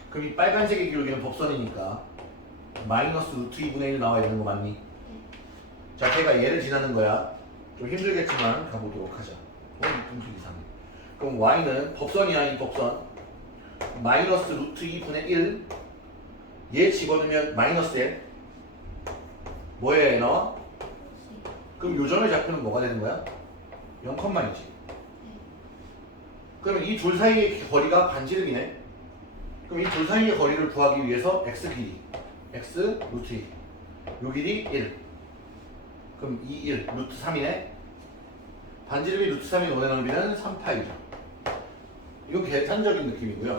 그럼 이 빨간색의 기울기는 법선이니까 마이너스 루트 2분의 1 나와야 되는 거 맞니? 자, 걔가 얘를 지나는 거야. 좀 힘들겠지만 가보도록 하자. 분수 이상해. 그럼 y는 법선이야. 이 법선 마이너스 루트 2분의 1 얘 집어넣으면 마이너스 1 뭐에 나와? 그럼 요점의 좌표는 뭐가 되는 거야? 0,2지. 그러면 이 둘 사이의 거리가 반지름이네. 그럼 이 둘 사이의 거리를 구하기 위해서 x 길이 x 루트 2 요 길이 1 그럼 2, 1 루트 3이네. 반지름이 루트 3인 원의 넓이는 3파이죠. 이거 계산적인 느낌이고요.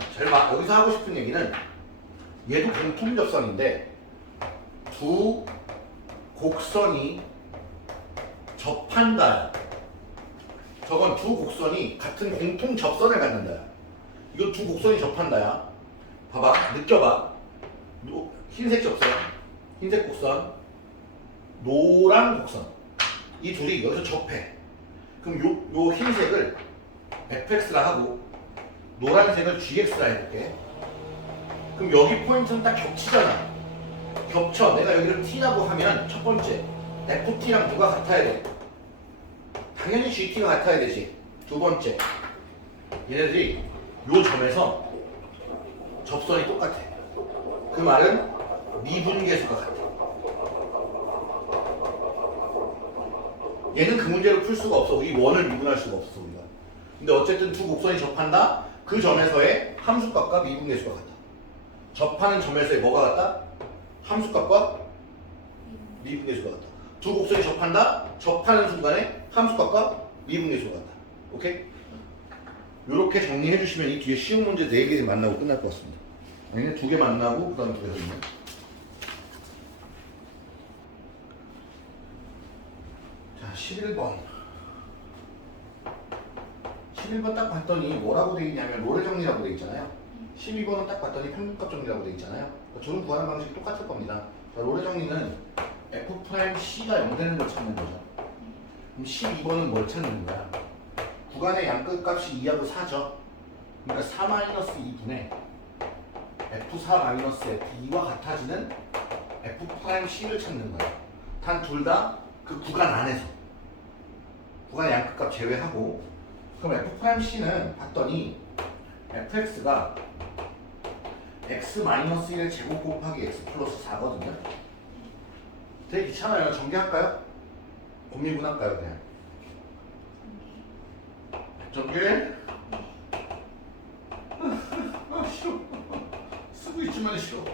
여기서 하고 싶은 얘기는 얘도 공통 접선인데 두 곡선이 접한다. 저건 두 곡선이 같은 공통 접선을 갖는다. 이거 두 곡선이 접한다야. 봐봐, 느껴봐. 흰색 접선, 흰색 곡선, 노란 곡선. 이 둘이 여기서 접해. 그럼 요 흰색을 fx라 하고 노란색을 gx라 해볼게. 그럼 여기 포인트는 딱 겹치잖아. 겹쳐. 내가 여기를 t라고 하면 첫 번째 ft랑 누가 같아야 돼? 당연히 gt가 같아야 되지. 두 번째 얘네들이 요 점에서 접선이 똑같아. 그 말은 미분계수가 같아. 얘는 그 문제를 풀 수가 없어. 이 원을 미분할 수가 없어 우리가. 근데 어쨌든 두 곡선이 접한다. 그 점에서의 함수값과 미분계수가 같다. 접하는 점에서의 뭐가 같다? 함수값과 미분계수가 같다. 두 곡선이 접한다. 접하는 순간에 함수값과 미분계수가 같다. 오케이? 이렇게 정리해 주시면 이 뒤에 쉬운 문제 4개 만나고 끝날 것 같습니다. 아니 2개 만나고 그 다음에 2개 더 있네. 자, 11번. 11번 딱 봤더니 뭐라고 돼 있냐면 롤의 정리라고 돼 있잖아요. 12번은 딱 봤더니 평균값 정리라고 돼 있잖아요. 저는 구하는 방식이 똑같을 겁니다. 자, 롤의 정리는 F'C가 0 되는 걸 찾는 거죠. 그럼 12번은 뭘 찾는 거야? 구간의 양끝값이 2하고 4죠. 그러니까 4-2분의 F4-F2와 같아지는 F'C를 찾는 거야. 단 둘 다 그 구간 안에서. 구간의 양끝값 제외하고. 그럼 F'C는 봤더니 fx가 x-1의 제곱 곱하기 x 플러스 4거든요. 되게 귀찮아요. 전개할까요? 곱미분할까요? 그냥 전개? 싫어. 쓰고 있지만 싫어.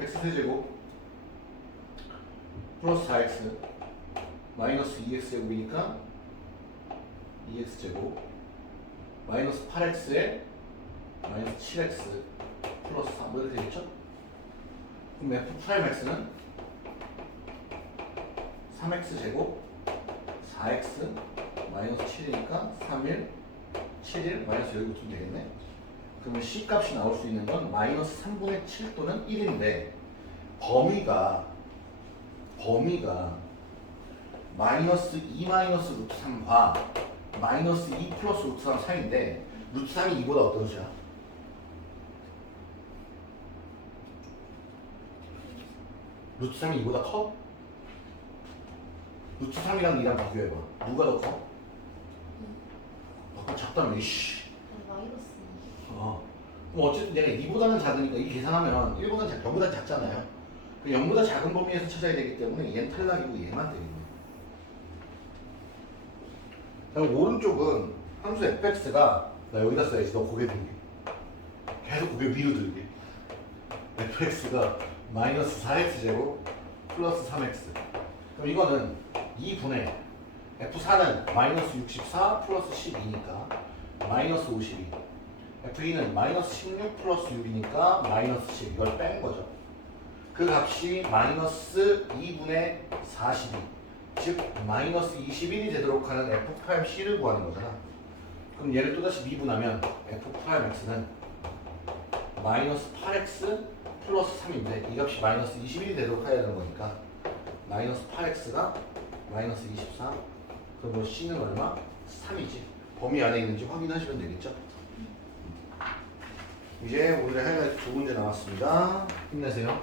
x세제곱 플러스 4x 마이너스 2x제곱이니까 2x제곱 마이너스 8x에 마이너스 7x 플러스 3 뭐 이렇게 되겠죠? 그럼 f'x는 3x제곱 4x 마이너스 7이니까 3일 7일 마이너스 여기 붙으면 되겠네. 그러면 C값이 나올 수 있는 건 마이너스 3분의 7 또는 1인데 범위가 마이너스 2 마이너스 루트 3과 마이너스 2 플러스 루트 3 사이인데 루트 3이 2보다 어떤 수야? 루트 3이 2보다 커? 루트 3이랑 2랑 비교해봐. 누가 더 커? 아까 작다며 이씨. 마이너스 그럼 어쨌든 내가 2보다는 작으니까 이 계산하면 0보다 작잖아요. 그 0보다 작은 범위에서 찾아야 되기 때문에 얘는 탈락이고 얘만 되겠네. 그럼 오른쪽은 함수 fx가 나 여기다 써야지. 너 고개 들게. 계속 고개 위로 들게. fx가 마이너스 4x제곱 플러스 3x. 그럼 이거는 2분의 f4는 마이너스 64 플러스 12니까 마이너스 52. f2는 마이너스 16 플러스 6이니까 마이너스 10. 이걸 뺀 거죠. 그 값이 마이너스 2분의 42. 즉 마이너스 21이 되도록 하는 F'C를 구하는 거잖아. 그럼 얘를 또다시 미분하면 F'X는 마이너스 8x 플러스 3인데 이 값이 마이너스 21이 되도록 해야 되는 거니까 마이너스 8x가 마이너스 24. 그럼 뭐 C는 얼마? 3이지. 범위 안에 있는지 확인하시면 되겠죠. 이제 오늘의 하이라이트 두 문제 나왔습니다. 힘내세요.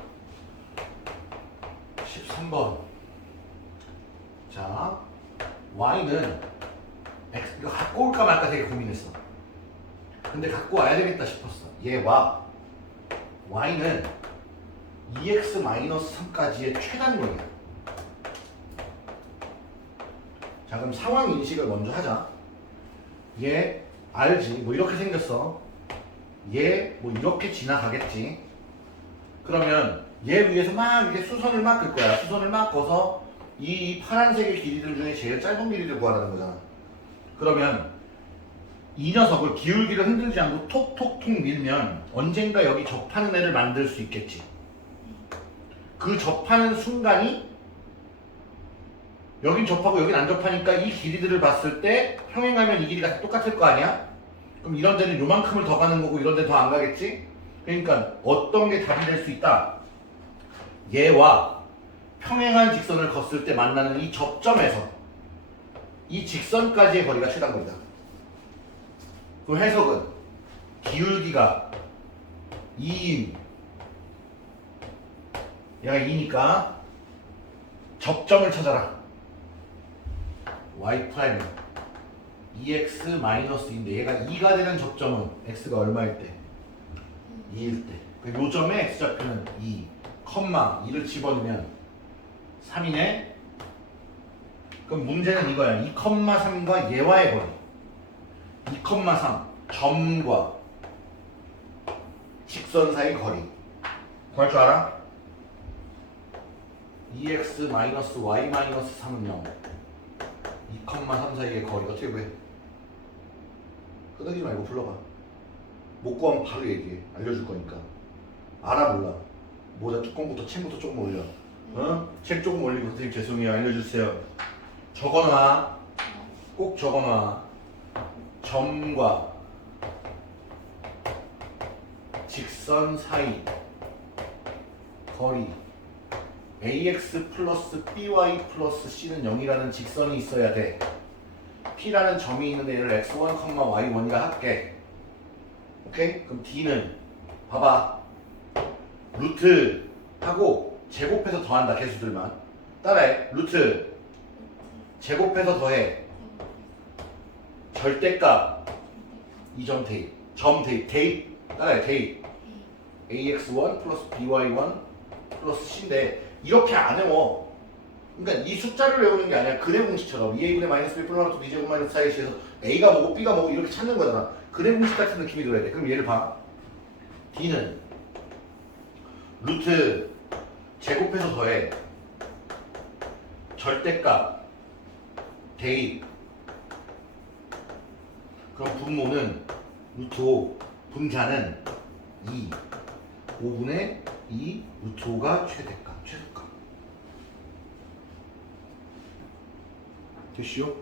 13번. 자, y는 x, 이거 갖고 올까 말까 되게 고민했어. 근데 갖고 와야 되겠다 싶었어. 얘와 y는 2x-3까지의 최단거리야. 자, 그럼 상황 인식을 먼저 하자. 얘 알지? 뭐 이렇게 생겼어. 얘 뭐 이렇게 지나가겠지. 그러면 얘 위에서 막 이렇게 수선을 막 긋 거야. 수선을 막 꺼서 이 파란색의 길이들 중에 제일 짧은 길이를 구하라는 거잖아. 그러면 이 녀석을 기울기를 흔들지 않고 톡톡톡 밀면 언젠가 여기 접하는 애를 만들 수 있겠지. 그 접하는 순간이 여긴 접하고 여긴 안 접하니까 이 길이들을 봤을 때 평행하면 이 길이가 똑같을 거 아니야? 그럼 이런 데는 요만큼을 더 가는 거고 이런 데 더 안 가겠지? 그러니까 어떤 게 답이 될 수 있다? 얘와 평행한 직선을 걷을 때 만나는 이 접점에서 이 직선까지의 거리가 최단거리다. 그 해석은 기울기가 2인 얘가 2니까 접점을 찾아라. y 프라임 2x 마이너스 2인데 얘가 2가 되는 접점은 x가 얼마일 때? 2일 때. 요 점에 x좌표는 2, 2를 집어넣으면 3이네. 그럼 문제는 이거야. 2,3과 얘와의 거리. 2,3 점과 직선 사이 거리. 구할 줄 알아? 2x 마이너스 y 마이너스 3은 0. 2,3 사이의 거리 어떻게 구해? 끄덕이지 말고 불러봐. 못 구하면 바로 얘기해. 알려줄 거니까. 알아 몰라. 모자 뚜껑부터 책부터 조금 올려. 어? 책 조금 올리고 선생님 죄송해요. 알려주세요. 적어놔. 꼭 적어놔. 점과 직선 사이 거리 ax 플러스 by 플러스 c는 0이라는 직선이 있어야 돼. p라는 점이 있는 애를 x1, y1이라 할게. 오케이? 그럼 d는 봐봐. 루트 하고 제곱해서 더한다. 개수들만. 따라해. 루트 제곱해서 더해. 절대값 이 점 대입. 점 대입. 대입. 따라해. 대입. ax1 플러스 by1 플러스 c인데 이렇게 안 외워. 그러니까 이 숫자를 외우는 게 아니라 근의 공식처럼 2a분의 마이너스 b 플러스 b제곱 마이너스 4에 시에서 a가 뭐고 b가 뭐고 이렇게 찾는 거잖아. 근의 공식 같은 느낌이 들어야 돼. 그럼 얘를 봐. d는 루트 제곱해서 더해. 절대값 대입. 그럼 분모는 루트 5. 분자는 2. 5분의 2 루트 5가 최대값. 최소값. 됐시오?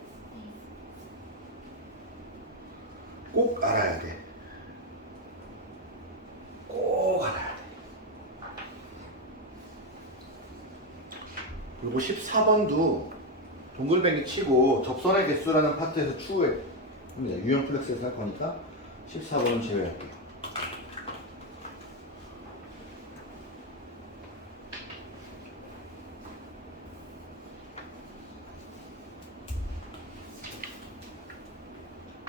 꼭 알아야 돼. 꼭 알아야 돼. 그리고 14번도 동글뱅이 치고 접선의 개수라는 파트에서 추후에 유형 플렉스에서 할 거니까 14번은 제외할게요.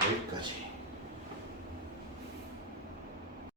여기까지.